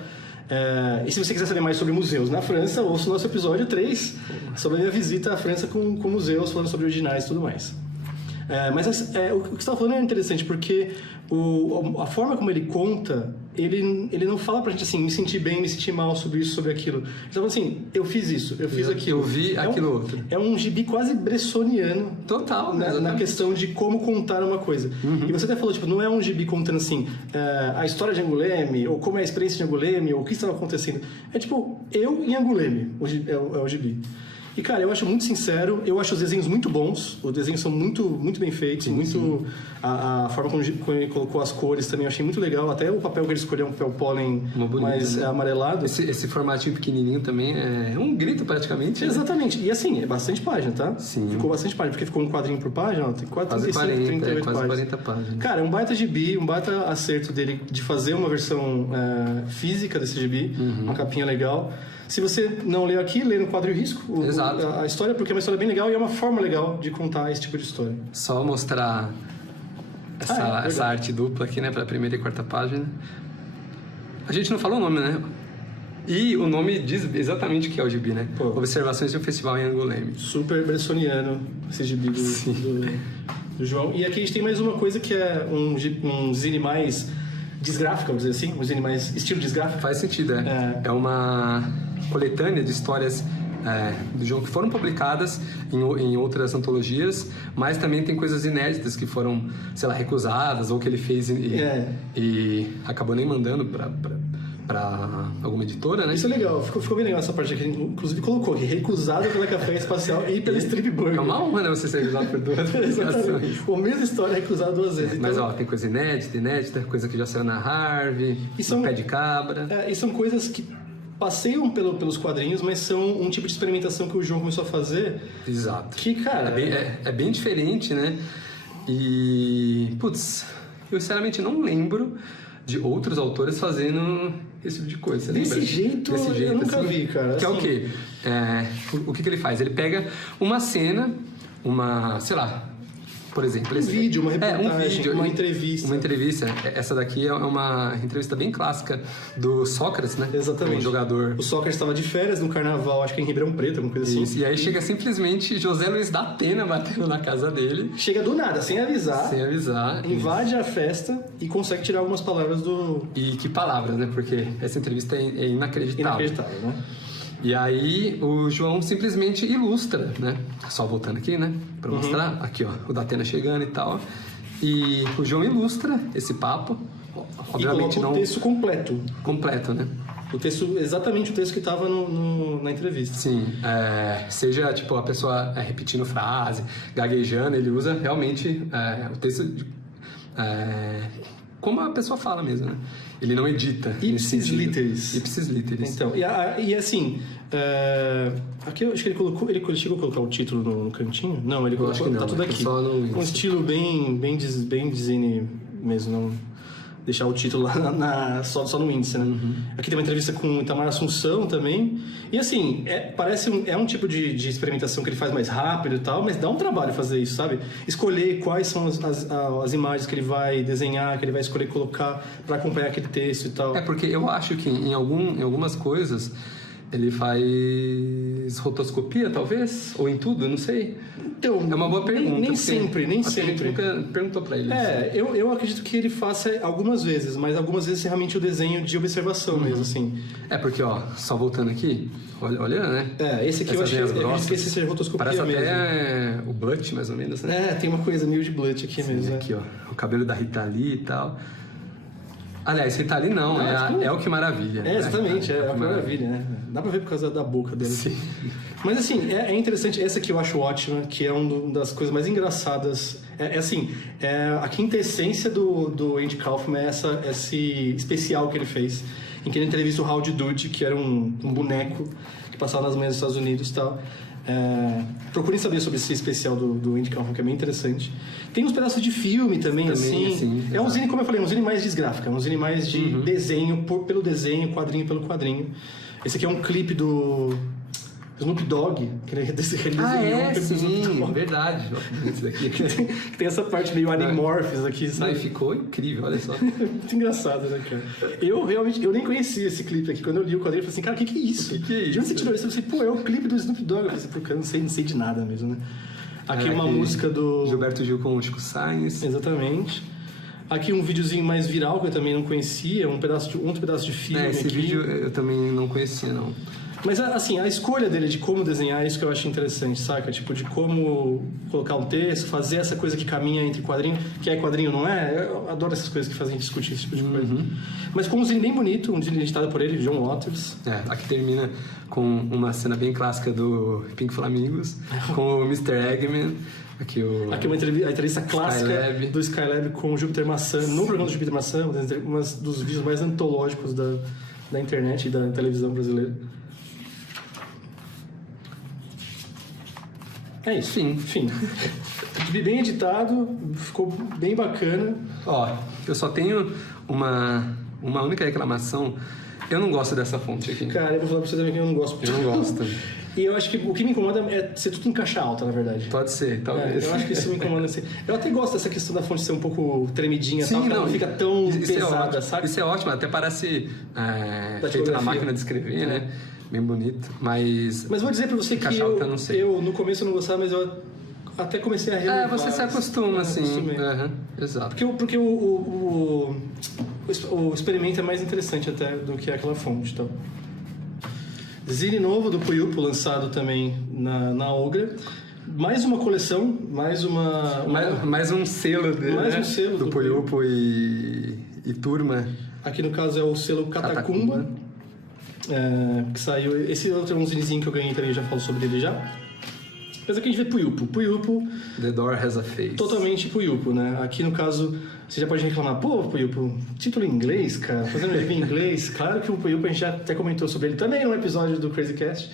E se você quiser saber mais sobre museus na França, ouça o nosso episódio 3 sobre a minha visita à França com museus, falando sobre originais e tudo mais. Mas o que você estava falando é interessante, porque a forma como ele conta, ele não fala pra gente assim, me senti bem, me senti mal sobre isso, sobre aquilo. Ele fala assim, eu fiz isso, eu fiz aquilo. Eu vi aquilo outro. É um gibi quase bressoniano. Total, na questão de como contar uma coisa. E você até falou, tipo, não é um gibi contando assim, a história de Angoulême, ou como é a experiência de Angoulême, ou o que estava acontecendo. É tipo, eu em Angoulême, é o gibi. E, cara, eu acho muito sincero, eu acho os desenhos muito bons, os desenhos são muito, muito bem feitos, sim. A forma como ele colocou as cores também eu achei muito legal, até o papel que ele escolheu é um papel pólen mais amarelado. Esse formatinho pequenininho também é um grito praticamente. Né? Exatamente, e assim, é bastante página, tá? Sim. Ficou bastante página, porque ficou um quadrinho por página, ó, tem quase 38 páginas. Cara, é um baita gibi, um baita acerto dele de fazer uma versão física desse gibi, uma capinha legal. Se você não lê aqui, lê no quadro e risco a história, porque é uma história bem legal e é uma forma legal de contar esse tipo de história. Só mostrar essa arte dupla aqui, né, para a primeira e quarta página. A gente não falou o nome, né? E o nome diz exatamente o que é o gibi, né? Pô. Observações de um festival em Angoulême. Super bressoniano esse gibi do João. E aqui a gente tem mais uma coisa que é um zine mais desgráfico, vamos dizer assim, um zine mais estilo desgráfico. Faz sentido, é uma coletânea de histórias do João que foram publicadas em outras antologias, mas também tem coisas inéditas que foram, sei lá, recusadas ou que ele fez e acabou nem mandando para alguma editora, né? Isso é legal, ficou bem legal essa parte que a gente inclusive colocou aqui, recusado pela Café Espacial e pela Strip Burger. É uma honra, né, você ser recusado por duas publicações. A mesma história recusada duas vezes. Mas ó, tem coisa inédita, coisa que já saiu na Harvey, Pé de Cabra. E são coisas que passeiam pelos quadrinhos, mas são um tipo de experimentação que o João começou a fazer. Exato. Que, cara... É bem diferente, né? E... Putz, eu sinceramente não lembro de outros autores fazendo esse tipo de coisa. Desse jeito eu nunca vi, cara. Que assim... é o quê? O que ele faz? Ele pega uma cena, sei lá... Por exemplo, um vídeo, uma reportagem, uma entrevista. Uma entrevista. Essa daqui é uma entrevista bem clássica do Sócrates, né? Exatamente. Um jogador. O Sócrates estava de férias no carnaval, acho que em Ribeirão Preto, alguma coisa assim. Isso. E aí chega simplesmente José Luiz da Atena batendo na casa dele. Chega do nada, sem avisar. Sem avisar. Invade a festa e consegue tirar algumas palavras do... E que palavras, né? Porque essa entrevista é inacreditável. Inacreditável, né? E aí o João simplesmente ilustra, né? Só voltando aqui, né? Pra mostrar. Aqui, ó. O Datena chegando e tal. E o João ilustra esse papo. Obviamente e coloca o texto completo. Completo, né? O texto, exatamente o texto que estava na entrevista. Sim. Seja, tipo, a pessoa repetindo frase, gaguejando, ele usa realmente o texto... como a pessoa fala mesmo, né? Ele não edita. Ipsis literis. Ipsis literis. Então, e assim, aqui eu acho que ele chegou a colocar o título no cantinho? Não, ele colocou, tá tudo aqui. Um estilo bem design mesmo, não deixar o título lá só no índice, né? Aqui tem uma entrevista com o Itamar Assunção também. E assim, parece um tipo de experimentação que ele faz mais rápido e tal, mas dá um trabalho fazer isso, sabe? Escolher quais são as imagens que ele vai desenhar, que ele vai escolher colocar para acompanhar aquele texto e tal. Porque eu acho que em algumas coisas ele faz rotoscopia, talvez? Ou em tudo, não sei. Então, é uma boa pergunta. Nem sempre. A gente nunca perguntou pra ele. Eu acredito que ele faça algumas vezes, mas algumas vezes realmente o desenho de observação mesmo, assim. Porque, ó, só voltando aqui, olha, né? Esse aqui eu achei que esse seja rotoscopia parece mesmo. Parece até o Blunt, mais ou menos, né? Tem uma coisa meio de Blunt aqui. Sim, mesmo. Aqui, ó, o cabelo da Rita Lee e tal. Aliás, Rita Lee não, é o Que Maravilha. Exatamente, é o Que Maravilha, né? Dá pra ver por causa da boca dele. Sim. Mas assim, é interessante, essa aqui eu acho ótima, que é uma das coisas mais engraçadas. A quintessência do Andy Kaufman é esse especial que ele fez, em que ele entrevista o Howdy Doody, que era um boneco que passava nas manhãs dos Estados Unidos e tal. Procurem saber sobre esse especial do Andy Kaufman, que é bem interessante. Tem uns pedaços de filme também assim. É um zine, como eu falei, um zine mais desgráfico, um zine mais de desenho, pelo desenho, quadrinho pelo quadrinho. Esse aqui é um clipe do Snoop Dogg, que ele desenhou sim, verdade. Esse daqui. que tem essa parte meio Animorphs aqui, sabe? Não, ficou incrível, olha só. Muito engraçado, né, cara? Eu nem conhecia esse clipe aqui. Quando eu li o quadrinho, eu falei assim, cara, o que é isso? Que é isso? De onde você tirou isso? Eu falei, é o clipe do Snoop Dogg. Eu falei, eu não sei de nada mesmo, né? Aqui uma música do... Gilberto Gil com o Chico Sainz. Exatamente. Aqui um videozinho mais viral que eu também não conhecia, um pedaço de filme Esse aqui. vídeo eu também não conhecia, não. Mas, assim, a escolha dele de como desenhar é isso que eu acho interessante, saca? Tipo, de como colocar um texto, fazer essa coisa que caminha entre quadrinho, que é quadrinho, não é? Eu adoro essas coisas que fazem discutir esse tipo de coisa. Mas com um desenho bem bonito, um desenho editado por ele, John Waters. Aqui termina com uma cena bem clássica do Pink Flamingos, com o Mr. Eggman. Aqui uma entrevista clássica Skylab. do Skylab com o Júpiter Maçã, no programa do Júpiter Maçã, um dos vídeos mais antológicos da internet e da televisão brasileira. É isso. Fim. Bem editado, ficou bem bacana. Ó, eu só tenho uma única reclamação. Eu não gosto dessa fonte aqui. Cara, eu vou falar pra você também que eu não gosto. Eu não gosto. E eu acho que o que me incomoda é ser tudo em caixa alta, na verdade. Pode ser, talvez. Eu acho que isso me incomoda. Assim. Eu até gosto dessa questão da fonte ser um pouco tremidinha, Sim, tal, não fica tão pesada, sabe? Isso é ótimo, até parece feito na máquina de escrever, né? Bem bonito, mas vou dizer pra você que eu no começo eu não gostava, mas eu até comecei a relevar. Você se acostuma, assim. Exato. Porque o experimento é mais interessante até do que aquela fonte, então. Zine novo do Puyupo, lançado também na Ogra. Mais uma coleção, mais um selo dele, mais um selo do Puyupo e turma. Aqui no caso é o selo Catacumba. Que saiu. Esse outro é um zinezinho que eu ganhei também, já falo sobre ele já. Mas aqui a gente vê Puyupo. The Door Has a Face. Totalmente Puyupo, né? Aqui no caso, você já pode reclamar, pô, Puyupo, título em inglês, cara, fazendo um review em inglês. Claro que o Puyupo a gente já até comentou sobre ele também no episódio do Crazy Cast.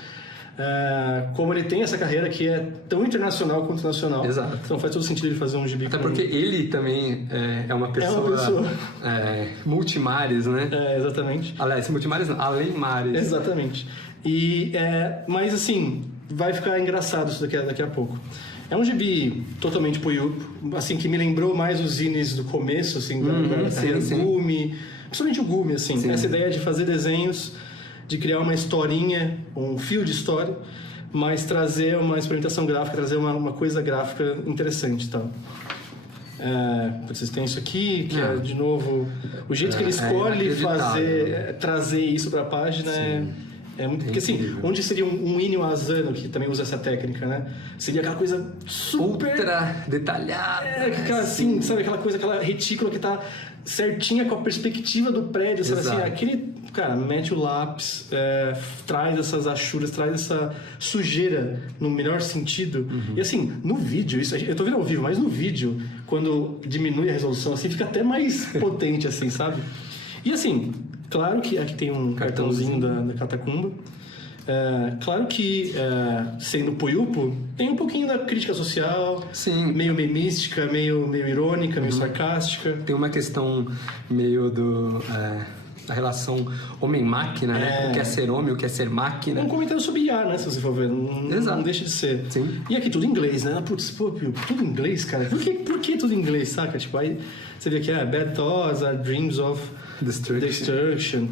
Como ele tem essa carreira que é tão internacional quanto nacional. Exato. Então faz todo sentido ele fazer um gibi. Até porque ele também é uma pessoa, multimares, né? Exatamente. Aliás, multimares não, além mares. Exatamente. Mas assim, vai ficar engraçado isso daqui a pouco. É um gibi totalmente Puyupo, assim, que me lembrou mais os zines do começo, assim, da carreira do Gumi. Principalmente o Gumi, assim. Sim. Essa ideia de fazer desenhos, de criar uma historinha, um fio de história, mas trazer uma experimentação gráfica, trazer uma coisa gráfica interessante e tal. Vocês têm isso aqui, que é, de novo, o jeito que ele escolhe trazer isso para a página é muito... Porque assim, onde seria um Inyo Asano, que também usa essa técnica, né? Seria aquela coisa super... ultra detalhada. Assim, sabe? Aquela coisa, aquela retícula que tá certinha com a perspectiva do prédio, sabe? Assim, aquele... Cara, mete o lápis, traz essas achuras, traz essa sujeira no melhor sentido. E assim, no vídeo, isso eu tô vendo ao vivo, mas no vídeo, quando diminui a resolução, assim, fica até mais potente, assim, sabe? E assim, claro que aqui tem um cartãozinho da Catacumba. Claro que, sendo Puyupo, tem um pouquinho da crítica social. Sim. Meio memística, meio irônica, meio sarcástica. Tem uma questão meio a relação homem-máquina, né? O que é ser homem, o que é ser máquina. Um comentário sobre IA, né? Se você for ver. Não deixa de ser. Sim. E aqui tudo em inglês, né? Putz, tudo em inglês, cara. Por que tudo em inglês, saca? Tipo, aí você vê que Bad Thoughts are Dreams of Destruction.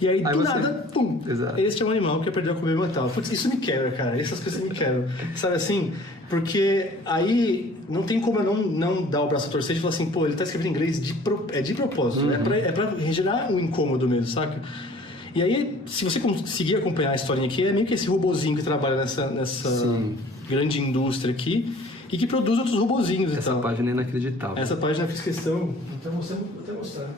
E aí, do nada, pum! Exato. Este é um animal que perdeu a comer mortal. Putz, isso me quebra, cara. Essas coisas me quebram. Sabe assim? Porque aí não tem como eu não dar o braço a torcer e falar assim, pô, ele tá escrevendo em inglês de propósito, né? É pra gerar um incômodo mesmo, saca? E aí, se você conseguir acompanhar a historinha aqui, é meio que esse robozinho que trabalha nessa grande indústria aqui e que produz outros robozinhos e tal. Essa página é inacreditável. Essa página eu fiz questão, então vou até mostrar.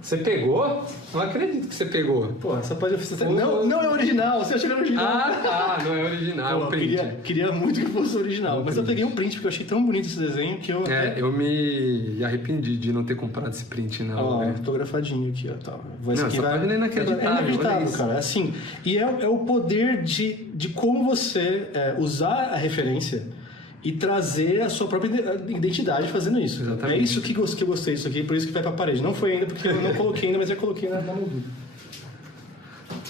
Você pegou? Não acredito que você pegou. Pô, essa página eu fiz até... Não é original, você achou que era original. Não é original, é um print. Queria muito que fosse original, mas eu peguei um print porque eu achei tão bonito esse desenho que eu... eu me arrependi de não ter comprado esse print, não. Ó, fotografadinho aqui, ó. Tá. Essa página é inacreditável. É inacreditável, cara. Assim, e é o poder de como você usar a referência e trazer a sua própria identidade fazendo isso. Exatamente. É isso que eu gostei disso aqui, por isso que vai pra parede. Não foi ainda, porque eu não coloquei ainda, mas eu coloquei na moldura.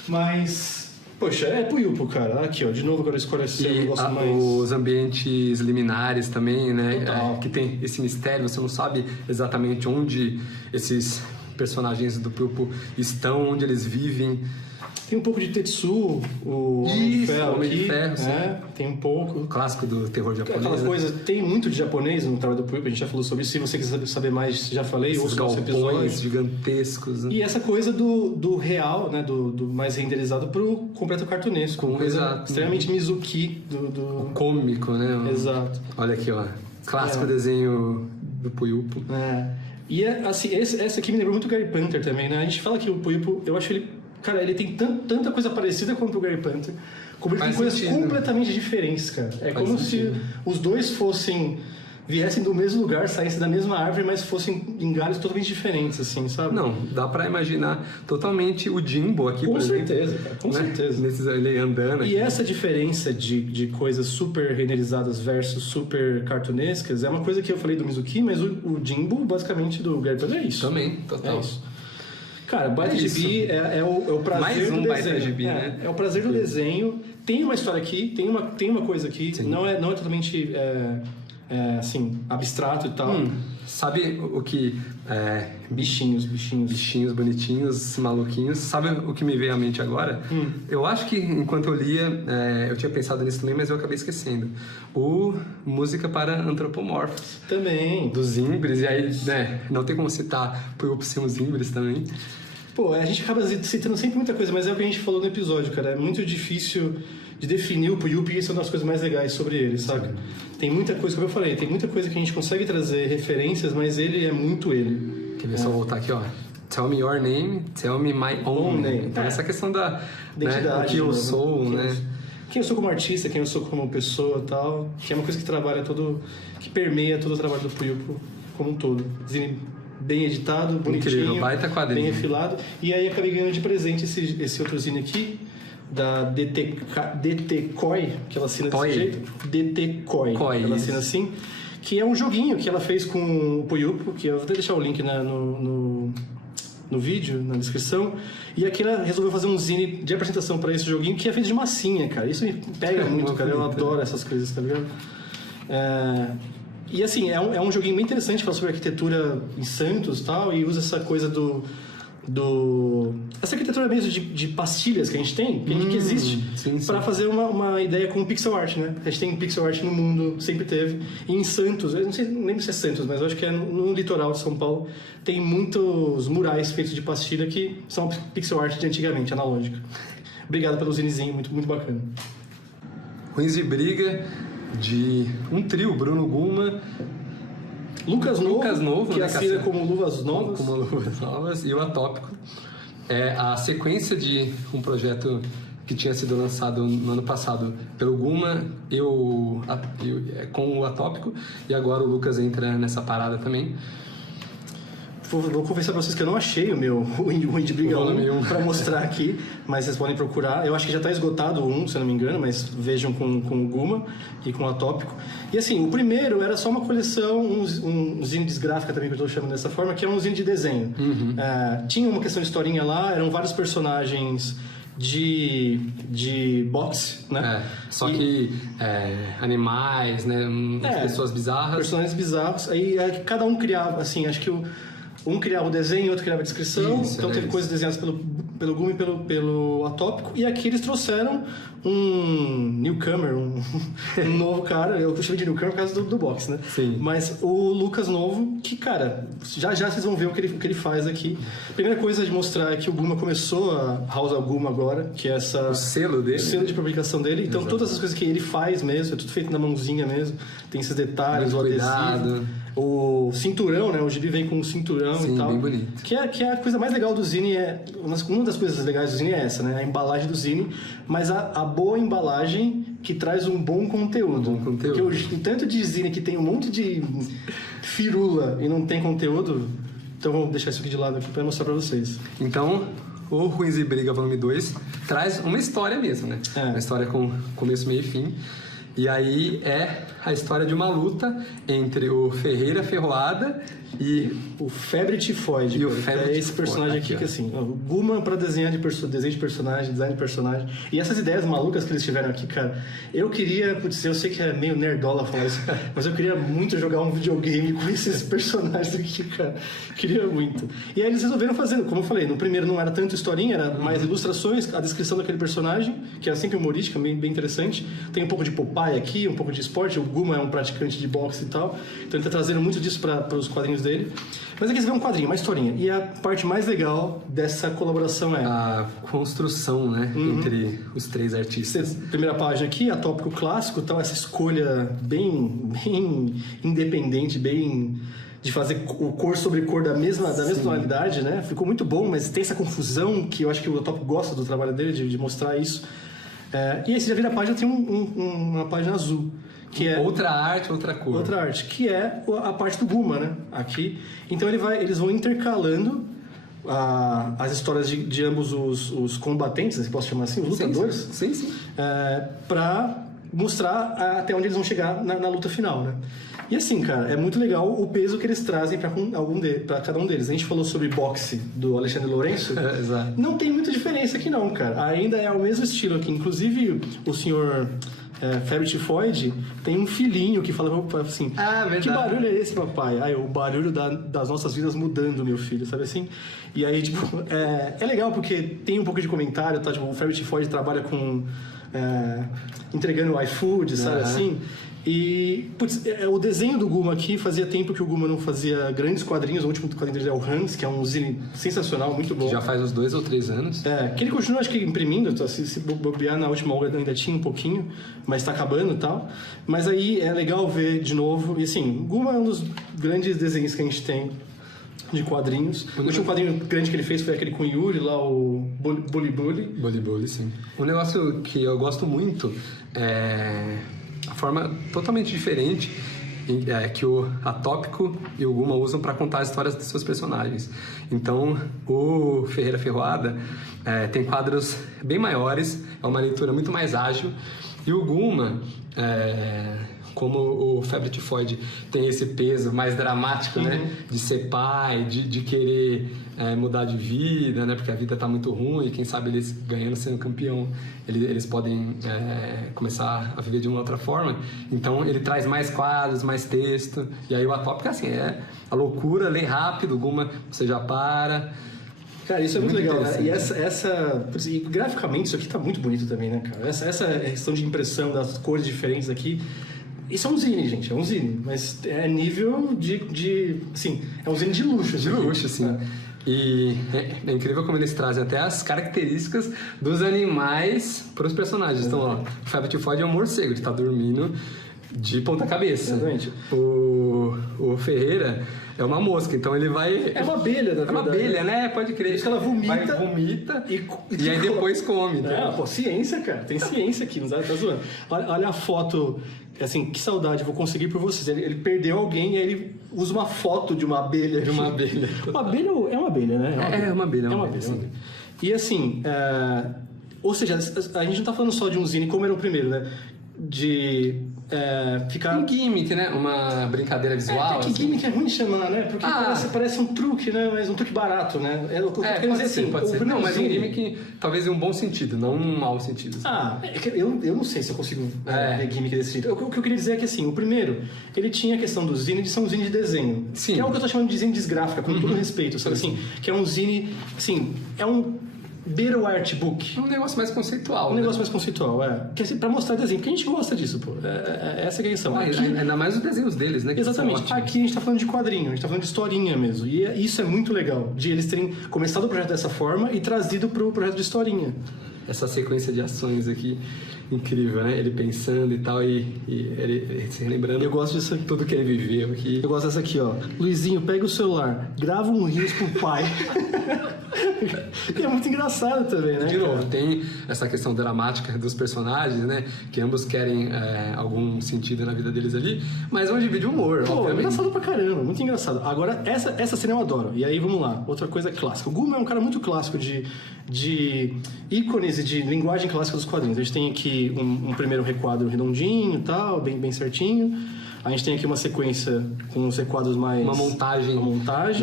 Mas, poxa, é Puyupo, cara. Aqui, ó, de novo agora escolhe esse negócio mais... os ambientes liminares também, né? Total. Que tem esse mistério, você não sabe exatamente onde esses personagens do Puyupo estão, onde eles vivem. Tem um pouco de Tetsu, o Homem de Ferro, tem um pouco. O clássico do terror japonês. Aquelas coisas, tem muito de japonês no trabalho do Puyo, a gente já falou sobre isso. Se você quiser saber mais, já falei, esses galpões gigantescos. Né? E essa coisa do real, né, do mais renderizado pro completo cartunesco. Uma coisa extremamente Mizuki. O cômico, né? Exato. Olha aqui, ó. Clássico desenho do Puyo. E assim, essa aqui me lembrou muito o Gary Panther também, né? A gente fala que o Puyo, eu acho ele... Cara, ele tem tanta coisa parecida com o Gary Panther, como ele tem coisas completamente diferentes, cara. É como se os dois viessem do mesmo lugar, saíssem da mesma árvore, mas fossem em galhos totalmente diferentes, assim, sabe? Não, dá pra imaginar totalmente o Jimbo aqui, por exemplo. Com certeza, cara, com certeza. Ele andando aqui. E essa diferença de coisas super renderizadas versus super cartunescas é uma coisa que eu falei do Mizuki, mas o Jimbo, basicamente, do Gary Panther é isso. Também, total. É isso. Cara, Baita Gibi é o prazer mais um do Baita desenho. Gibi, né? É o prazer do desenho. Tem uma história aqui, tem uma coisa aqui. Não é totalmente assim, abstrato e tal. Sabe o que... Bichinhos bonitinhos, maluquinhos. Sabe o que me veio à mente agora? Eu acho que enquanto eu lia, eu tinha pensado nisso também, mas eu acabei esquecendo. O Música para Antropomorphos. Também. Dos Zimbres, e aí, não tem como citar Puyo sem os Zimbres também. Pô, a gente acaba citando sempre muita coisa, mas é o que a gente falou no episódio, cara. É muito difícil de definir o Puyo, e isso é uma das coisas mais legais sobre ele, sabe? Tem muita coisa, como eu falei, tem muita coisa que a gente consegue trazer referências, mas ele é muito ele. Quer ver só voltar aqui, ó. Tell me your name, tell me my own name. Então, essa questão da identidade, o que eu sou, né? Quem eu sou como artista, quem eu sou como pessoa e tal, que é uma coisa que trabalha que permeia todo o trabalho do Puyo como um todo. Bem editado, bonitinho, incrível, baita quadrinho, bem afilado. E aí acabei ganhando de presente esse outro zine aqui, da DT Koi, que ela assina desse jeito. DT Koi, ela assina assim. Que é um joguinho que ela fez com o Puyo, que eu vou até deixar o link no vídeo, na descrição. E aqui ela resolveu fazer um zine de apresentação para esse joguinho, que é feito de massinha, cara. Isso me pega muito, cara. Eu adoro essas coisas, tá ligado? E assim, é um joguinho bem interessante, fala sobre arquitetura em Santos e tal, e usa essa coisa essa arquitetura mesmo de pastilhas que a gente tem, que existe, para fazer uma ideia com pixel art, né? A gente tem pixel art no mundo, sempre teve. E em Santos, eu não lembro se é Santos, mas eu acho que é no litoral de São Paulo, tem muitos murais feitos de pastilha que são pixel art de antigamente, analógica. Obrigado pelo zinezinho, muito, muito bacana. Ruins de Briga, de um trio, Bruno Guma, Lucas Novo, que né, assina como Luvas Novas. Como Luvas Novas, e o Atópico. É a sequência de um projeto que tinha sido lançado no ano passado pelo Guma, com o Atópico, e agora o Lucas entra nessa parada também. Vou confessar pra vocês que eu não achei o Indie Briga 1 pra mostrar aqui, mas vocês podem procurar. Eu acho que já tá esgotado o 1, se eu não me engano, mas vejam com o Guma e com o Atópico. E assim, o primeiro era só uma coleção, um zine desgráfica também, que eu tô chamando dessa forma, que é um zine de desenho. Tinha uma questão de historinha lá, eram vários personagens de boxe, né? Só que animais, né? Pessoas bizarras. Personagens bizarros. Aí cada um criava, assim, acho que um criava o desenho, outro criava a descrição. Então teve coisas desenhadas pelo Gumi e pelo Atópico. E aqui eles trouxeram um newcomer, um novo cara. Eu chamo de newcomer por causa do boxe, né? Sim. Mas o Lucas Novo, que, cara, já vocês vão ver o que ele faz aqui. Primeira coisa de mostrar é que o Guma começou a House of Guma agora, que é o selo dele. O selo de publicação dele. Então todas as coisas que ele faz mesmo, é tudo feito na mãozinha mesmo. Tem esses detalhes, o adesivo. O cinturão, né? O gibi vem com um cinturão e tal. Bem bonito. Que é a coisa mais legal do zine. Uma das coisas legais do zine é essa, né? A embalagem do zine, mas a boa embalagem que traz um bom conteúdo. Porque o tanto de zine que tem um monte de firula e não tem conteúdo, então vou deixar isso aqui de lado aqui para mostrar para vocês. Então, o Ruins e Briga Volume 2 traz uma história mesmo, né? Uma história com começo, meio e fim. E aí é a história de uma luta entre o Ferreira Ferroada E o Febre Tifoide. E o Febre é esse personagem aqui que assim, o Guma pra desenho de personagem, design de personagem. E essas ideias malucas que eles tiveram aqui, cara, eu queria, putz, eu sei que é meio nerdola falar isso, mas eu queria muito jogar um videogame com esses personagens aqui, cara. Queria muito. E aí eles resolveram fazer, como eu falei, no primeiro não era tanto historinha, era mais ilustrações, a descrição daquele personagem, que era sempre humorística, bem interessante. Tem um pouco de Popeye aqui, um pouco de esporte, o Guma é um praticante de boxe e tal, então ele tá trazendo muito disso para os quadrinhos dele. Mas aqui você vê um quadrinho, uma historinha. E a parte mais legal dessa colaboração é a construção, né, entre os três artistas. Primeira página aqui, a tópico clássico, tal, essa escolha bem independente, bem de fazer o cor sobre cor da mesma tonalidade, né? Ficou muito bom, mas tem essa confusão que eu acho que o Tópico gosta do trabalho dele, de mostrar isso. E aí você já vira a página, tem uma página azul. Que é outra arte, outra cor. Outra arte, que é a parte do Guma, né? Aqui. Então eles vão intercalando as histórias de ambos os combatentes, se posso chamar assim, os lutadores. Sim. Pra mostrar até onde eles vão chegar na luta final, né? E assim, cara, é muito legal o peso que eles trazem pra cada um deles. A gente falou sobre boxe do Alexandre Lourenço. Exato. Não tem muita diferença aqui não, cara. Ainda é o mesmo estilo aqui. Inclusive, o senhor... Febre Tifoide tem um filhinho que fala assim, que barulho é esse, papai? O barulho das nossas vidas mudando, meu filho, sabe assim? E aí, tipo, é legal porque tem um pouco de comentário, tá? Tipo, o Febre Tifoide trabalha com entregando o iFood, sabe assim? E, putz, o desenho do Guma aqui, fazia tempo que o Guma não fazia grandes quadrinhos. O último quadrinho dele é o Hans, que é um zine sensacional, muito bom. Já faz uns 2 ou 3 anos. Que ele continua, acho que, imprimindo. Se bobear na última hora ainda tinha um pouquinho, mas tá acabando e tal. Mas aí é legal ver de novo. E assim, o Guma é um dos grandes desenhos que a gente tem de quadrinhos. O último quadrinho grande que ele fez foi aquele com o Yuri, lá, o Bully Bully. Bully Bully, sim. Um negócio que eu gosto muito é a forma totalmente diferente que o Atópico e o Guma usam para contar as histórias dos seus personagens. Então, o Ferreira Ferroada tem quadros bem maiores, é uma leitura muito mais ágil, e o Guma, como o Febre Tifoide tem esse peso mais dramático, né? De ser pai, de querer mudar de vida, né? Porque a vida tá muito ruim, e quem sabe eles ganhando, sendo campeão, eles podem começar a viver de uma outra forma. Então ele traz mais quadros, mais texto, e aí o Atópico assim, a loucura, lê rápido, o Guma você já para. Cara, isso é muito legal, né? E e graficamente isso aqui tá muito bonito também, né, cara? Essa questão de impressão das cores diferentes aqui. Isso é um zine, gente, é um zine, mas é nível assim, é um zine de luxo. De luxo, sim. E é incrível como eles trazem até as características dos animais para os personagens. Então, ó, o Febre Tifoide é um morcego, ele está dormindo de ponta cabeça. Exatamente. O Ferreira é uma mosca, então ele vai... É uma abelha, na verdade. É uma abelha, né? Pode crer. Isso que ela vomita. Vomita e aí depois come. Tá? Pô, ciência, cara. Tem ciência aqui, não tá zoando. Olha a foto, assim, que saudade, vou conseguir por vocês. Ele perdeu alguém e aí ele usa uma foto de uma abelha. De uma abelha. Uma abelha é uma abelha, né? É uma abelha. E assim, ou seja, a gente não tá falando só de um zine, como era o primeiro, né? De ficar... Um gimmick, né? Uma brincadeira visual. Que assim. Gimmick é ruim de chamar, né? Porque parece um truque, né? Mas um truque barato, né? Pode ser. Não, mas um gimmick talvez em um bom sentido, não um mau sentido. Assim. Eu não sei se eu consigo ver gimmick desse jeito. O que eu queria dizer é que, assim, o primeiro, ele tinha a questão do zine de ser um zine de desenho. Sim. Que é o que eu tô chamando de zine desgráfica, com todo respeito, sabe assim? Que é um zine, assim, é um beira o artbook. Um negócio mais conceitual. Um negócio mais conceitual, Que é assim, pra mostrar desenho. Porque a gente gosta disso, pô. Essa é a questão. Ainda mais os desenhos deles, né? Exatamente. Aqui a gente tá falando de quadrinho, a gente tá falando de historinha mesmo. E isso é muito legal, de eles terem começado o projeto dessa forma e trazido pro projeto de historinha. Essa sequência de ações aqui, incrível, né? Ele pensando e tal, e ele se lembrando. Eu gosto disso, tudo que ele viveu aqui. Eu gosto dessa aqui, ó. Luizinho, pega o celular, grava um rios pro pai. É muito engraçado também, né? De novo, tem essa questão dramática dos personagens, né? Que ambos querem algum sentido na vida deles ali, mas é um vídeo de humor, obviamente. É engraçado pra caramba, muito engraçado. Agora, essa cena eu adoro. E aí, vamos lá, outra coisa clássica. O Guma é um cara muito clássico de ícones e de linguagem clássica dos quadrinhos. A gente tem aqui um primeiro requadro redondinho e tal, bem certinho. A gente tem aqui uma sequência com os requadros mais... Uma montagem,